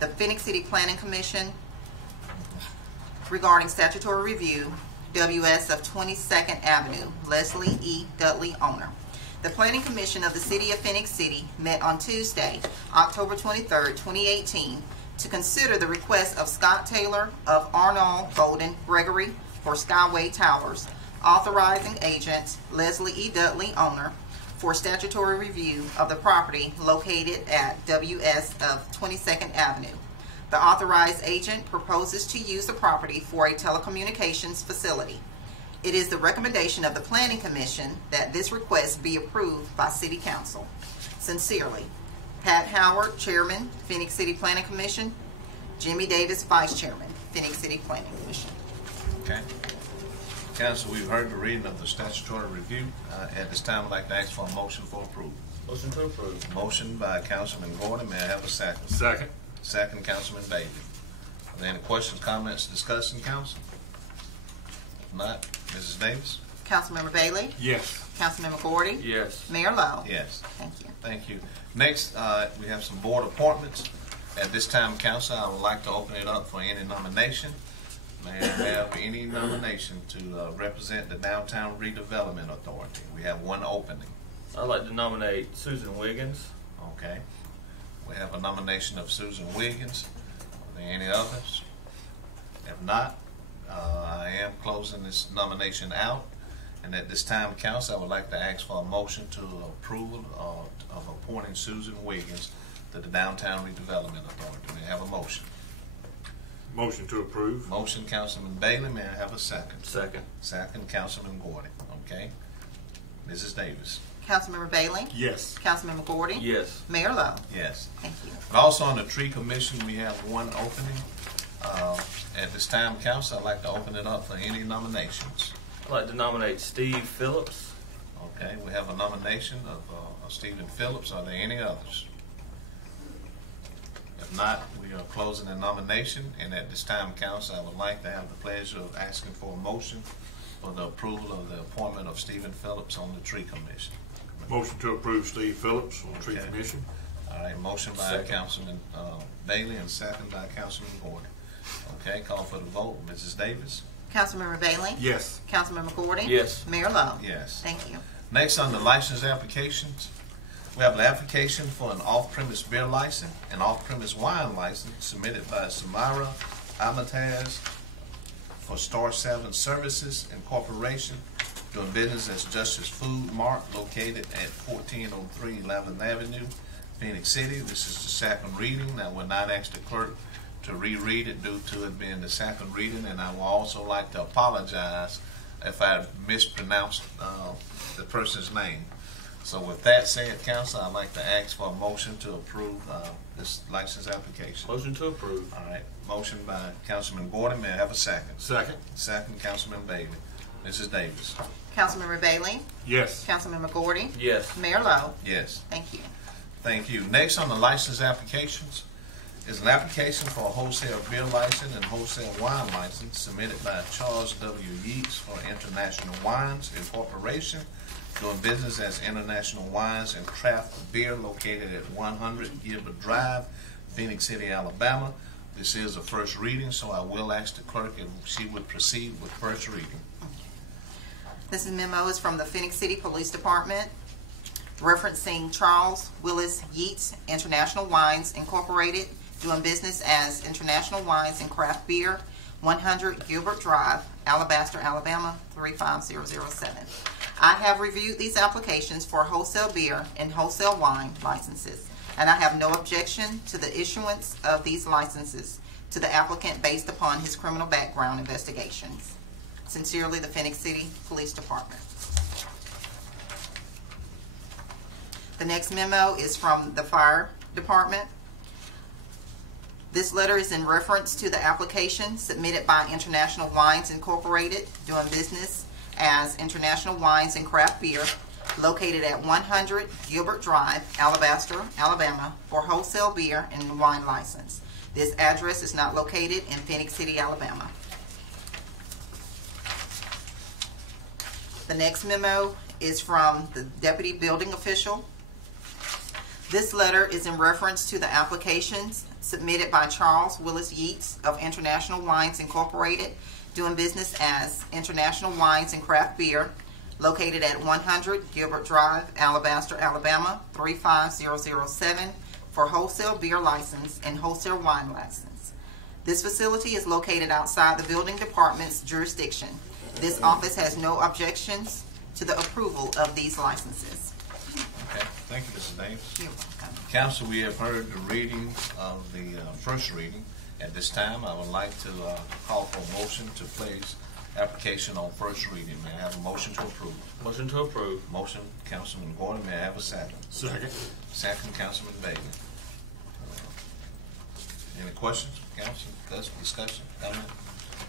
the Phenix City Planning Commission regarding statutory review, WS of 22nd Avenue, Leslie E. Dudley, owner. The Planning Commission of the City of Phenix City met on Tuesday, October 23, 2018, to consider the request of Scott Taylor of Arnold Golden Gregory for Skyway Towers, authorizing agent Leslie E. Dudley, owner, for statutory review of the property located at WS of 22nd Avenue. The authorized agent proposes to use the property for a telecommunications facility. It is the recommendation of the Planning Commission that this request be approved by City Council. Sincerely, Pat Howard, Chairman, Phenix City Planning Commission. Jimmy Davis, Vice Chairman, Phenix City Planning Commission. Okay. Council, we've heard the reading of the statutory review. At this time, I'd like to ask for a motion for approval. Motion to approve. Motion by Councilman Gordon. May I have a second? Second. Second, Councilman Bailey. Are there any questions, comments, discussion, council? If not, Mrs. Davis? Councilmember Bailey? Yes. Councilmember Gordy? Yes. Mayor Lo? Yes. Thank you. Thank you. Next, we have some board appointments. At this time, council, I would like to open it up for any nomination. May I have any nomination to represent the Downtown Redevelopment Authority? We have one opening. I'd like to nominate Susan Wiggins. Okay. We have a nomination of Susan Wiggins. Are there any others? If not, I am closing this nomination out. And at this time, council, I would like to ask for a motion to approval of appointing Susan Wiggins to the Downtown Redevelopment Authority. May I have a motion? Motion to approve. Motion, Councilman Bailey. May I have a second? Second. Second, Councilman Gordon. Okay. Mrs. Davis? Councilmember Bailey? Yes. Councilmember Gordy? Yes. Mayor Lo? Yes. Thank you. And also on the tree commission, we have one opening. At this time, council, I'd like to open it up for any nominations. I'd like to nominate Steve Phillips. Okay, we have a nomination of Stephen Phillips. Are there any others? If not, we are closing the nomination. And at this time, council, I would like to have the pleasure of asking for a motion for the approval of the appointment of Stephen Phillips on the tree commission. Motion to approve Steve Phillips on Tree Okay. Commission. All right, motion by Second. Councilman Bailey and second by Councilman Gordon. Okay, call for the vote. Mrs. Davis? Councilmember Bailey? Yes. Councilmember Gordy? Yes. Mayor Lo? Yes. Thank you. Next on the license applications, we have an application for an off-premise beer license, an off-premise wine license submitted by Samara Amataz for Star 7 Services Incorporation, doing business as Justice Food Mart, located at 1403 11th Avenue, Phenix City. This is the second reading. I will not ask the clerk to reread it due to it being the second reading, and I will also like to apologize if I mispronounced the person's name. So with that said, council, I'd like to ask for a motion to approve this license application. Motion to approve. All right, motion by Councilman Gordon. May I have a second? Second. Second, Councilman Bailey. Mrs. Davis? Councilmember Bailey? Yes. Councilmember Gordy? Yes. Mayor Lo? Yes. Thank you. Thank you. Next on the license applications, is an application for a wholesale beer license and wholesale wine license submitted by Charles W. Yeats for International Wines Incorporation, doing business as International Wines and Craft Beer, located at 100 Gilbert Drive, Phenix City, Alabama. This is a first reading, so I will ask the clerk if she would proceed with first reading. This memo is from the Phenix City Police Department, referencing Charles Willis Yeats International Wines Incorporated, doing business as International Wines and Craft Beer, 100 Gilbert Drive, Alabaster, Alabama, 35007. I have reviewed these applications for wholesale beer and wholesale wine licenses, and I have no objection to the issuance of these licenses to the applicant based upon his criminal background investigations. Sincerely, the Phenix City Police Department. The next memo is from the Fire Department. This letter is in reference to the application submitted by International Wines Incorporated, doing business as International Wines and Craft Beer, located at 100 Gilbert Drive, Alabaster, Alabama, for wholesale beer and wine license. This address is not located in Phenix City, Alabama. The next memo is from the Deputy Building Official. This letter is in reference to the applications submitted by Charles Willis Yeats of International Wines Incorporated, doing business as International Wines and Craft Beer, located at 100 Gilbert Drive, Alabaster, Alabama, 35007, for wholesale beer license and wholesale wine license. This facility is located outside the building department's jurisdiction. This office has no objections to the approval of these licenses. Okay, thank you, Mrs. Davis. You're welcome. Council, we have heard the reading of the first reading. At this time, I would like to call for a motion to place application on first reading. May I have a motion to approve? Motion to approve. Motion, Councilman Gordon. May I have a second? Second. Second, Councilman Bailey. Any questions, council? Discussion? Comment?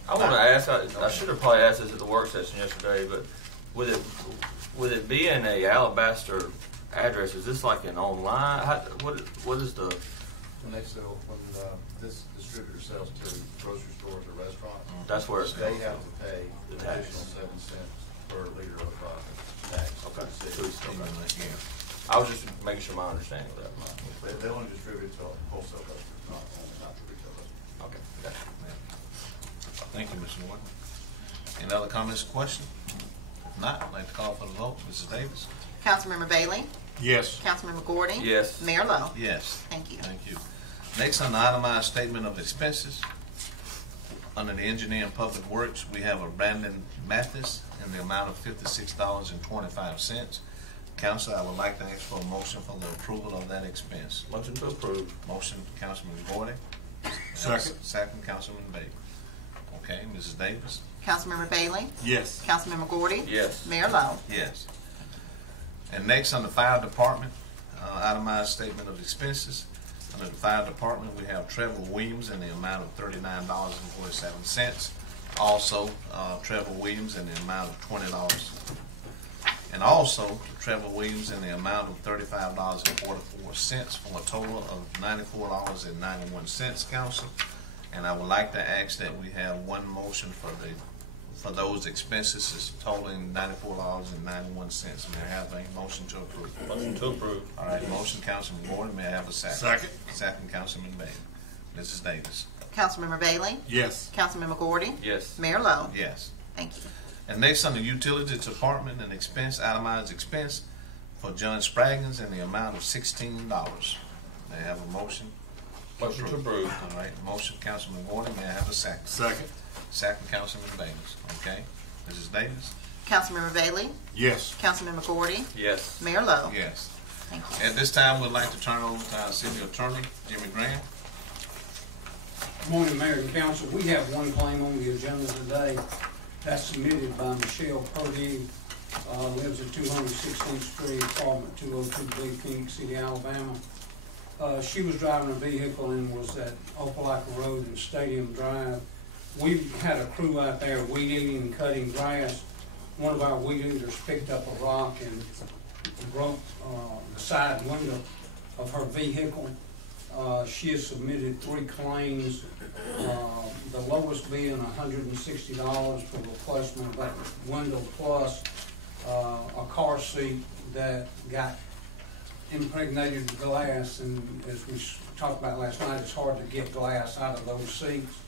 I want to ask, I should have probably asked this at the work session yesterday, but with it being a Alabaster address, is this like an online? What is the? When they sell, when this distributor sells to grocery stores or restaurants, That's where it's they have to pay the an tax. additional 7 cents per liter of tax. Okay. Yeah. I was just making sure my understanding of that. They only distribute to wholesale customers, not to retail customers. Okay. Gotcha. Thank you, Mr. Warden. Any other comments or questions? If not, I'd like to call for the vote. Mrs. Davis? Councilmember Bailey? Yes. Councilmember Gordon? Yes. Mayor Lowe? Yes. Thank you. Thank you. Next, on the itemized statement of expenses, under the Engineer and Public Works, we have a Brandon Mathis in the amount of $56.25. Council, I would like to ask for a motion for the approval of that expense. Motion to approve. Motion, Councilman Gordon. Second. Second, Councilman Bailey. Okay, Mrs. Davis? Councilmember Bailey? Yes. Councilmember Gordon? Yes. Mayor Lowe? Yes. And next, on the Fire Department, itemized statement of expenses. Under the Fire Department, we have Trevor Williams in the amount of $39.47. Also, Trevor Williams in the amount of $20. And also, Trevor Williams in the amount of $35.44 for a total of $94.91, Council. And I would like to ask that we have one motion for those expenses totaling $94.91. May I have a motion to approve? Motion to approve. All right, motion, Councilman Gordon. May I have a second? Second. Second, Councilman Bailey. Mrs. Davis? Councilmember Bailey? Yes. Councilmember Gordon? Yes. Mayor Lowe? Yes. Thank you. And next, on the Utility Department, an expense, itemized expense for John Spraggins in the amount of $16. May I have a motion? Motion to approve. All right, motion, Councilman Gordon. May I have a second? Second. Second, Councilman Davis. Okay. Mrs. Davis? Councilmember Bailey? Yes. Councilmember Gordon? Yes. Mayor Lowe? Yes. Thank you. At this time, we'd like to turn it over to our city attorney, Jimmy Graham. Good morning, Mayor and Council. We have one claim on the agenda today. That's submitted by Michelle Purdy, lives at 216th Street, apartment 202B, Phenix City, Alabama. She was driving a vehicle and was at Opelika Road and Stadium Drive. We had a crew out there weed eating and cutting grass. One of our weed eaters picked up a rock and broke the side window of her vehicle. She has submitted 3 claims, the lowest being $160 for replacement of that window, plus a car seat that got impregnated with glass, and as we talked about last night, it's hard to get glass out of those seats.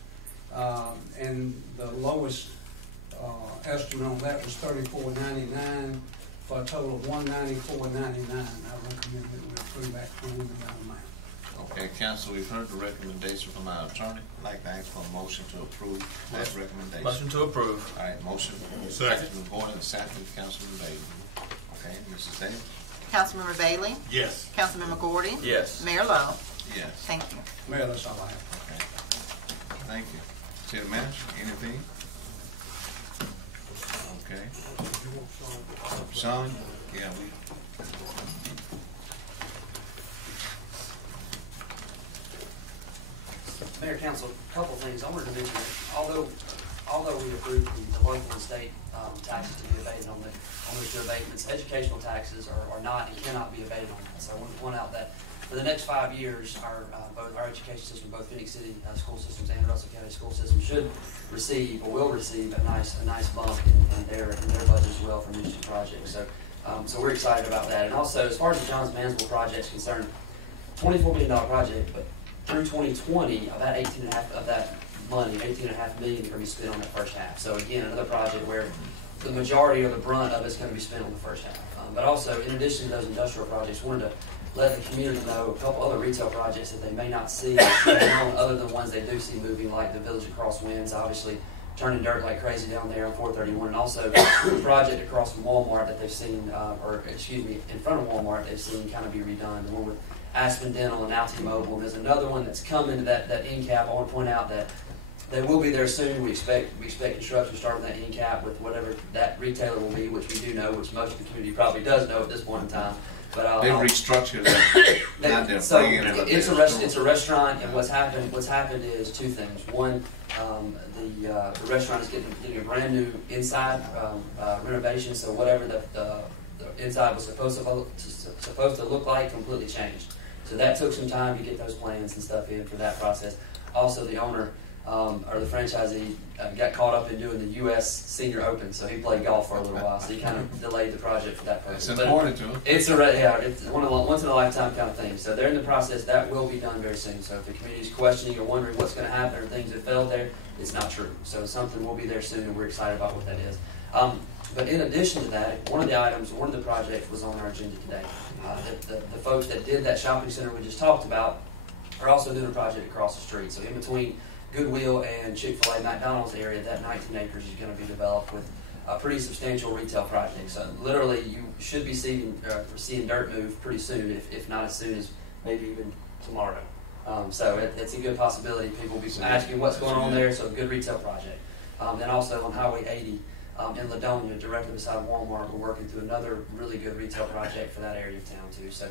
And the lowest estimate on that was $34.99 for a total of $194.99. I recommend that we approve that claim in that amount. Okay, council, we've heard the recommendation from our attorney. I'd like to ask for a motion to approve that recommendation. Motion to approve. All right, motion. Second. Councilman Boyd and second, Councilman Bailey. Okay, Mrs. Davis? Councilmember Bailey? Yes. Councilmember Gordy? Yes. Mayor Lo? Yes. Thank you. Mayor, that's all I have. Okay. Thank you. City Manager, anything? Okay. Sean? Yeah, Mayor, Council, a couple things. I wanted to mention that although we approved the local and state taxes to be abated on those two abatements, educational taxes are not and cannot be abated on that. So I want to point out that for the next 5 years, both our education system, both Phenix City school systems and Russell County school systems should receive or will receive a nice bump in their budget as well from these two projects. So we're excited about that. And also, as far as the Johns Manville project is concerned, $24 million project, but through 2020, about 18.5 of that money, $18.5 million, is going to be spent on the first half. So again, another project where the majority or the brunt of it's going to be spent on the first half. But also, in addition to those industrial projects, wanted to let the community know a couple other retail projects that they may not see other than ones they do see moving, like the Village of Crosswinds, obviously turning dirt like crazy down there on 431, and also the project across from Walmart that they've seen, in front of Walmart, they've seen kind of be redone, the one with Aspen Dental and now T-Mobile. And there's another one that's coming to that end cap. I want to point out that they will be there soon. We expect construction starting that end cap with whatever that retailer will be, which we do know, which most of the community probably does know at this point in time. But they restructured that. So it's a restaurant, and what's happened is two things. One, the restaurant is getting a brand new inside renovation. So whatever the inside was supposed to look like completely changed. So that took some time to get those plans and stuff in for that process. Also, the owner or the franchisee got caught up in doing the U.S. Senior Open, so he played golf for a little while. So he kind of delayed the project for that purpose. It's important to him. It's one of the once in a lifetime kind of thing. So they're in the process. That will be done very soon. So if the community's questioning or wondering what's going to happen or things that failed there, it's not true. So something will be there soon, and we're excited about what that is. But in addition to that, one of the projects was on our agenda today. The folks that did that shopping center we just talked about are also doing a project across the street. So in between Goodwill and Chick-fil-A McDonald's area, that 19 acres is going to be developed with a pretty substantial retail project. So literally you should be seeing dirt move pretty soon, if not as soon as maybe even tomorrow. So it's a good possibility. People will be asking what's going on there, so a good retail project. Then also on Highway 80, in Ladonia, directly beside Walmart, we're working through another really good retail project for that area of town too. So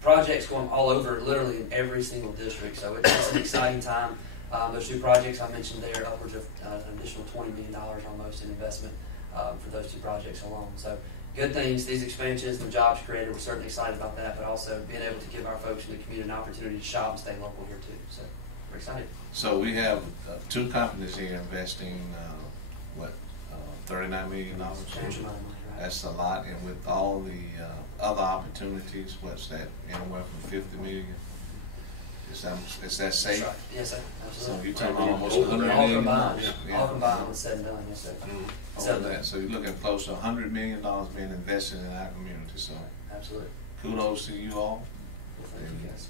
projects going all over, literally in every single district. So it's an exciting time. Those two projects I mentioned there, upwards of an additional $20 million almost in investment for those two projects alone. So good things, these expansions, the jobs created, we're certainly excited about that, but also being able to give our folks in the community an opportunity to shop and stay local here too. So we're excited. So we have two companies here investing, $39 million? That's a lot, and with all the other opportunities, what's that, anywhere from 50 million? Is that safe? Right. Yes, sir. Absolutely. So you're talking about almost 100 million? All combined with said and done, yes, sir. So you're looking close to $100 million being invested in our community, so. Absolutely. Kudos to you all. Well, thank you guys.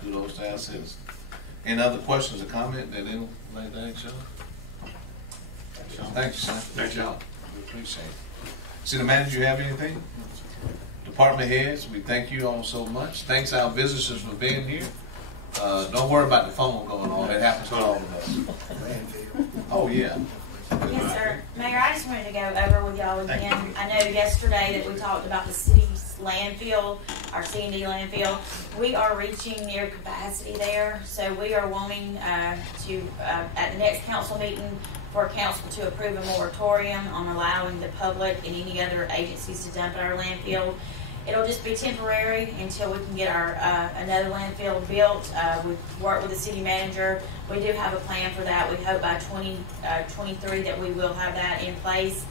Kudos to our citizens. Any other questions or comment that anyone like to ask, Sean? Thank you, sir. Thank you. We appreciate it. City Manager, you have anything? Department heads, we thank you all so much. Thanks our visitors for being here. Don't worry about the phone going on. It happens to all of us. Oh, yeah. Yes, sir. Mayor, I just wanted to go over with y'all again. I know yesterday that we talked about the city's landfill, our C&D landfill. We are reaching near capacity there, so we are wanting at the next council meeting for council to approve a moratorium on allowing the public and any other agencies to dump at our landfill. It'll just be temporary until we can get our another landfill built. We've worked with the city manager. We do have a plan for that. We hope by 2023 that we will have that in place.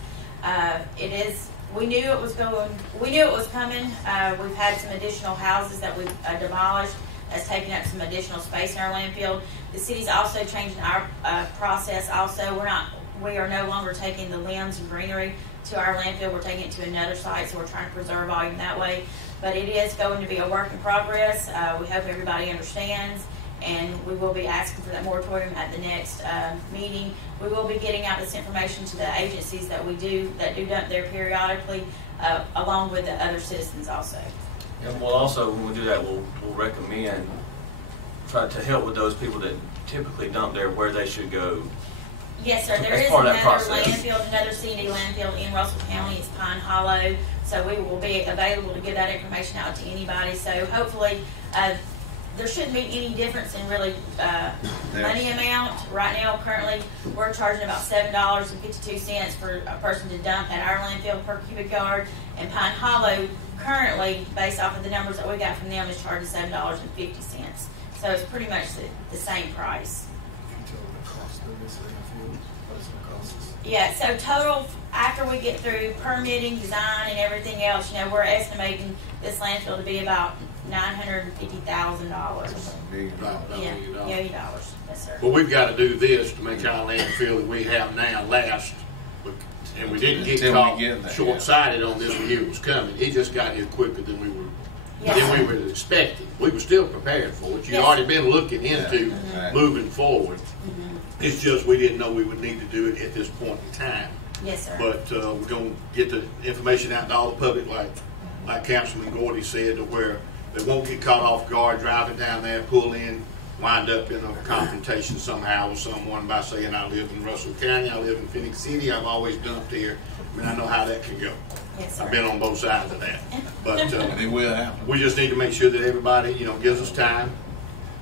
We knew it was coming. We've had some additional houses that we've demolished. That's taken up some additional space in our landfill. The city's also changing our process. Also, we are no longer taking the limbs and greenery to our landfill. We're taking it to another site, so we're trying to preserve volume that way. But it is going to be a work in progress. We hope everybody understands, and we will be asking for that moratorium at the next meeting. We will be getting out this information to the agencies that do dump there periodically, along with the other citizens also. And we'll also, when we do that, we'll recommend, try to help with those people that typically dump there where they should go. Yes, sir. There is another landfill, another C&D landfill in Russell County. It's Pine Hollow. So we will be available to give that information out to anybody. So hopefully there shouldn't be any difference in really money amount. Right now, currently, we're charging about $7.52 for a person to dump at our landfill per cubic yard. And Pine Hollow, currently, based off of the numbers that we got from them, is charging $7.50. So it's pretty much the same price. Yeah, so total, after we get through permitting, design, and everything else, we're estimating this landfill to be about $950,000. $1 million. $1 million. Yes, sir. Well, we've got to do this to make our landfill that we have now last. And we didn't get caught short-sighted on this when it was coming. It just got here quicker than we were expecting. We were still prepared for it. You'd already been looking into moving forward. It's just we didn't know we would need to do it at this point in time. Yes, sir. But we're going to get the information out to all the public, like Councilman Gordy said, to where they won't get caught off guard driving down there, pull in, wind up in a confrontation somehow with someone by saying, I live in Russell County, I live in Phenix City, I've always dumped here. I mean, I know how that can go. Yes, sir. I've been on both sides of that. But it will happen. We just need to make sure that everybody, gives us time,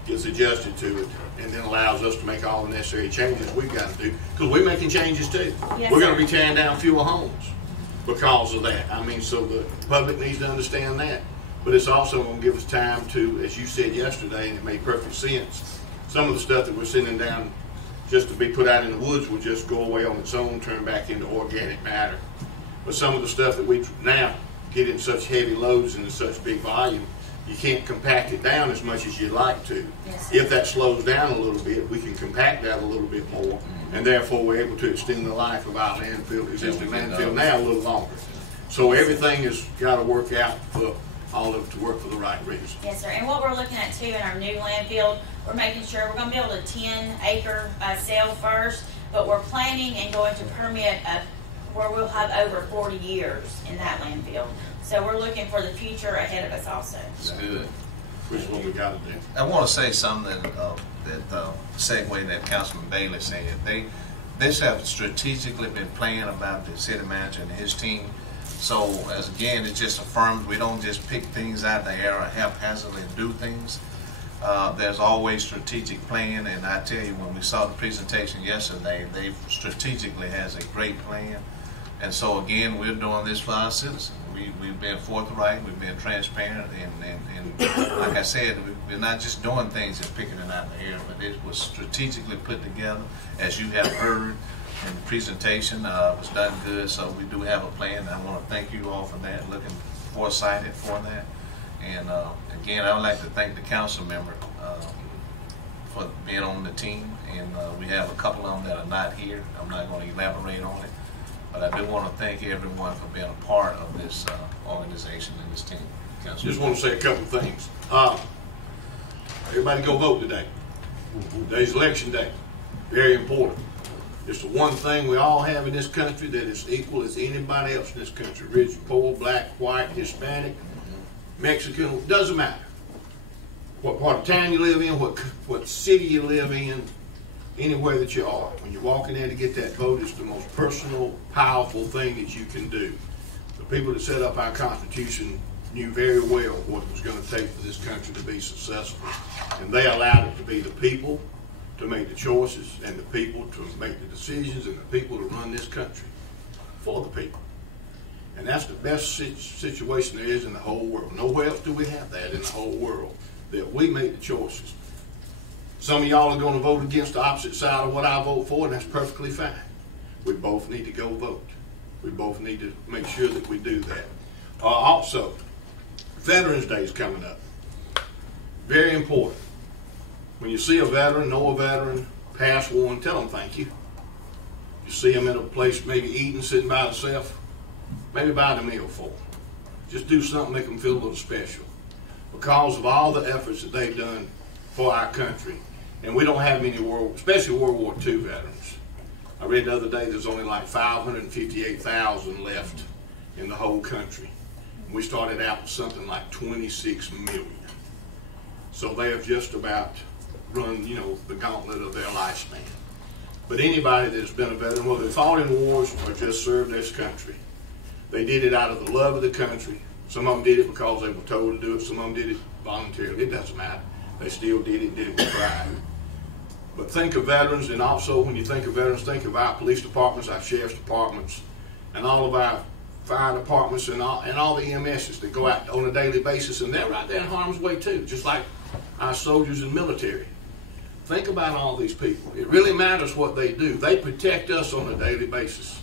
gets adjusted to it, and then allows us to make all the necessary changes we've got to do. Because we're making changes too. Yes, we're going to be tearing down fewer homes because of that. I mean, so the public needs to understand that. But it's also going to give us time to, as you said yesterday, and it made perfect sense, some of the stuff that we're sending down just to be put out in the woods will just go away on its own, turn back into organic matter. But some of the stuff that we now get in such heavy loads and in such big volume, you can't compact it down as much as you'd like to. Yes, if that slows down a little bit, we can compact that a little bit more, and therefore we're able to extend the life of our existing landfill now a little longer. So everything has got to work out for all of it to work for the right reason. Yes, sir. And what we're looking at too in our new landfill, we're making sure we're going to build a 10-acre sale first, but we're planning and going to permit where we'll have over 40 years in that landfill. So we're looking for the future ahead of us also. That's good. Which is what we got to do. I want to say something that segue that Councilman Bailey said. They have strategically been playing about the city manager and his team. So as again, it just affirms we don't just pick things out of the air or haphazardly do things. There's always strategic plan, and I tell you, when we saw the presentation yesterday, they strategically has a great plan. And so again, we're doing this for our citizens. We've been forthright, we've been transparent, and like I said, we're not just doing things and picking it out of the air, but it was strategically put together, as you have heard in the presentation. Was done good, so we do have a plan. I want to thank you all for that, looking foresighted for that. And again, I would like to thank the council member for being on the team, and we have a couple of them that are not here. I'm not going to elaborate on it, but I do want to thank everyone for being a part of this organization and this team. Just want to say a couple of things. Everybody go vote today. Today's election day. Very important. It's the one thing we all have in this country that is equal as anybody else in this country. Rich, poor, black, white, Hispanic, Mexican, doesn't matter. What part of town you live in, what city you live in, anywhere that you are. When you're walking in to get that vote, it's the most personal, powerful thing that you can do. The people that set up our Constitution knew very well what it was going to take for this country to be successful. And they allowed it to be the people to make the choices, and the people to make the decisions, and the people to run this country for the people. And that's the best situation there is in the whole world. Nowhere else do we have that in the whole world, that we make the choices. Some of y'all are going to vote against the opposite side of what I vote for, and that's perfectly fine. We both need to go vote. We both need to make sure that we do that. Also, Veterans Day is coming up. Very important. When you see a veteran, know a veteran, past one, tell them thank you. You see them in a place maybe eating, sitting by themselves, maybe buy them a meal for them. Just do something, make them feel a little special. Because of all the efforts that they've done for our country. And we don't have many especially World War II veterans. I read the other day there's only like 558,000 left in the whole country. We started out with something like 26 million. So they have just about run, the gauntlet of their lifespan. But anybody that's been a veteran, whether they fought in wars or just served this country, they did it out of the love of the country. Some of them did it because they were told to do it. Some of them did it voluntarily. It doesn't matter. They still did it with pride. But think of veterans, and also when you think of veterans, think of our police departments, our sheriff's departments, and all of our fire departments and all the EMSs that go out on a daily basis, and they're right there in harm's way too, just like our soldiers and military. Think about all these people. It really matters what they do. They protect us on a daily basis.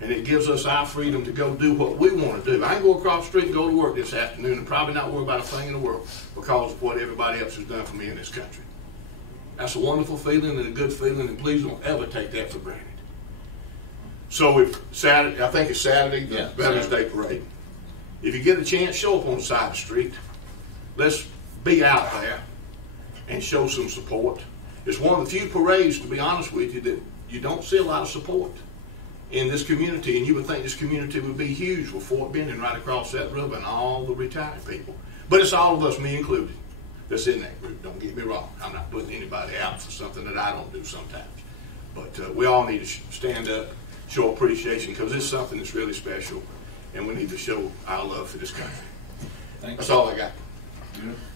And it gives us our freedom to go do what we want to do. I can go across the street and go to work this afternoon and probably not worry about a thing in the world because of what everybody else has done for me in this country. That's a wonderful feeling and a good feeling, and please don't ever take that for granted. So if Saturday, I think it's Saturday, the Veterans Day Parade. If you get a chance, show up on the side of the street. Let's be out there and show some support. It's one of the few parades, to be honest with you, that you don't see a lot of support in this community, and you would think this community would be huge with Fort Benning right across that river and all the retired people. But it's all of us, me included, that's in that group. Don't get me wrong. I'm not putting anybody out for something that I don't do sometimes. But we all need to stand up, show appreciation, because it's something that's really special, and we need to show our love for this country. That's all I got.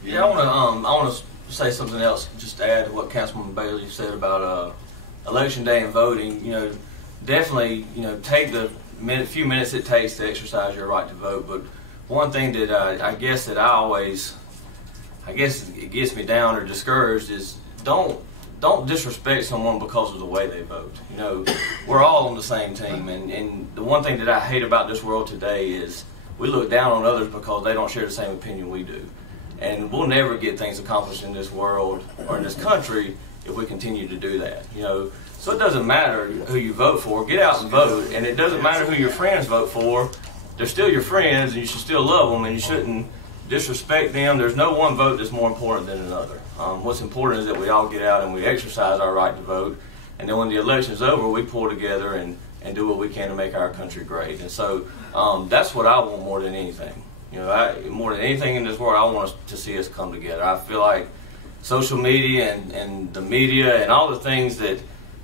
Yeah, I want to say something else, just to add to what Councilman Bailey said about Election Day and voting. Definitely, take the few minutes it takes to exercise your right to vote. But one thing that I guess it gets me down or discouraged is don't disrespect someone because of the way they vote. We're all on the same team, and the one thing that I hate about this world today is we look down on others because they don't share the same opinion we do. And we'll never get things accomplished in this world or in this country if we continue to do that. So it doesn't matter who you vote for. Get out and vote. And it doesn't matter who your friends vote for. They're still your friends, and you should still love them, and you shouldn't disrespect them. There's no one vote that's more important than another. What's important is that we all get out and we exercise our right to vote. And then when the election's over, we pull together and do what we can to make our country great. And so that's what I want more than anything. More than anything in this world, I want us to see us come together. I feel like social media and the media and all the things that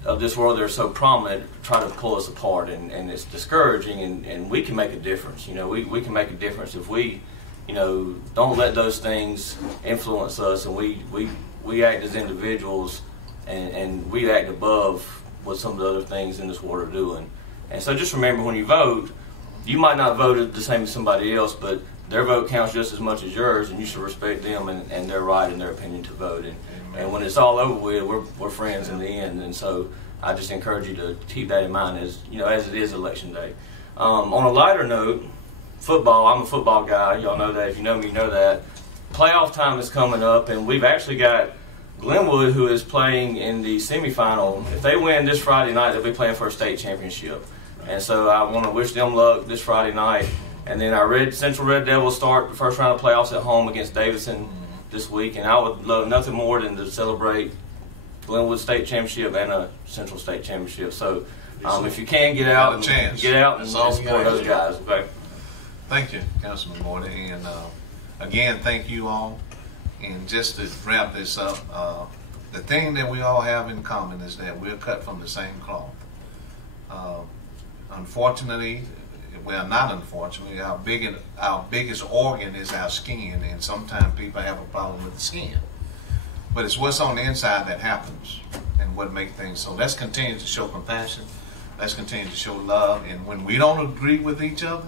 of this world that are so prominent try to pull us apart, and it's discouraging, and we can make a difference. We can make a difference if we don't let those things influence us, and we act as individuals, and we act above what some of the other things in this world are doing. And so just remember, when you vote, you might not vote the same as somebody else, but their vote counts just as much as yours, and you should respect them and their right and their opinion to vote. And when it's all over with, we're friends in the end. And so I just encourage you to keep that in mind as it is Election Day. On a lighter note, football. I'm a football guy. Y'all know that. If you know me, you know that. Playoff time is coming up, and we've actually got Glenwood, who is playing in the semifinal. If they win this Friday night, they'll be playing for a state championship. And so I want to wish them luck this Friday night. And then our Central Red Devils start the first round of playoffs at home against Davidson this week. And I would love nothing more than to celebrate Glenwood State Championship and a Central State Championship. So if you can, get out and support those guys. Okay? Thank you, Councilman Morty. And again, thank you all. And just to wrap this up, the thing that we all have in common is that we're cut from the same cloth. Unfortunately, well, not unfortunately, our biggest organ is our skin, and sometimes people have a problem with the skin. But it's what's on the inside that happens and what makes things. So let's continue to show compassion. Let's continue to show love. And when we don't agree with each other,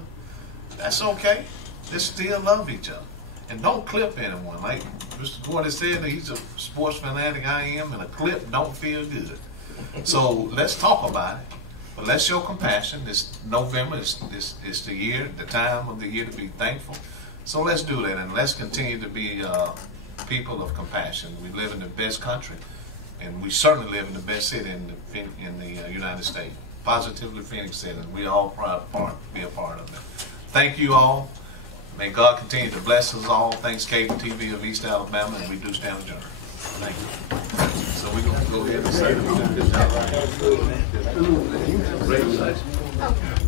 that's okay. Let's still love each other. And don't clip anyone. Like Mr. Gordon said, he's a sports fanatic, I am, and a clip don't feel good. So let's talk about it. But let's show compassion. This November is the year, the time of the year to be thankful. So let's do that, and let's continue to be people of compassion. We live in the best country, and we certainly live in the best city in the United States. Positively Phenix City, and we all proud to be a part of it. Thank you all. May God continue to bless us all. Thanks, cable TV of East Alabama, and we do stand adjourned. Thank you. So we're going to go ahead and say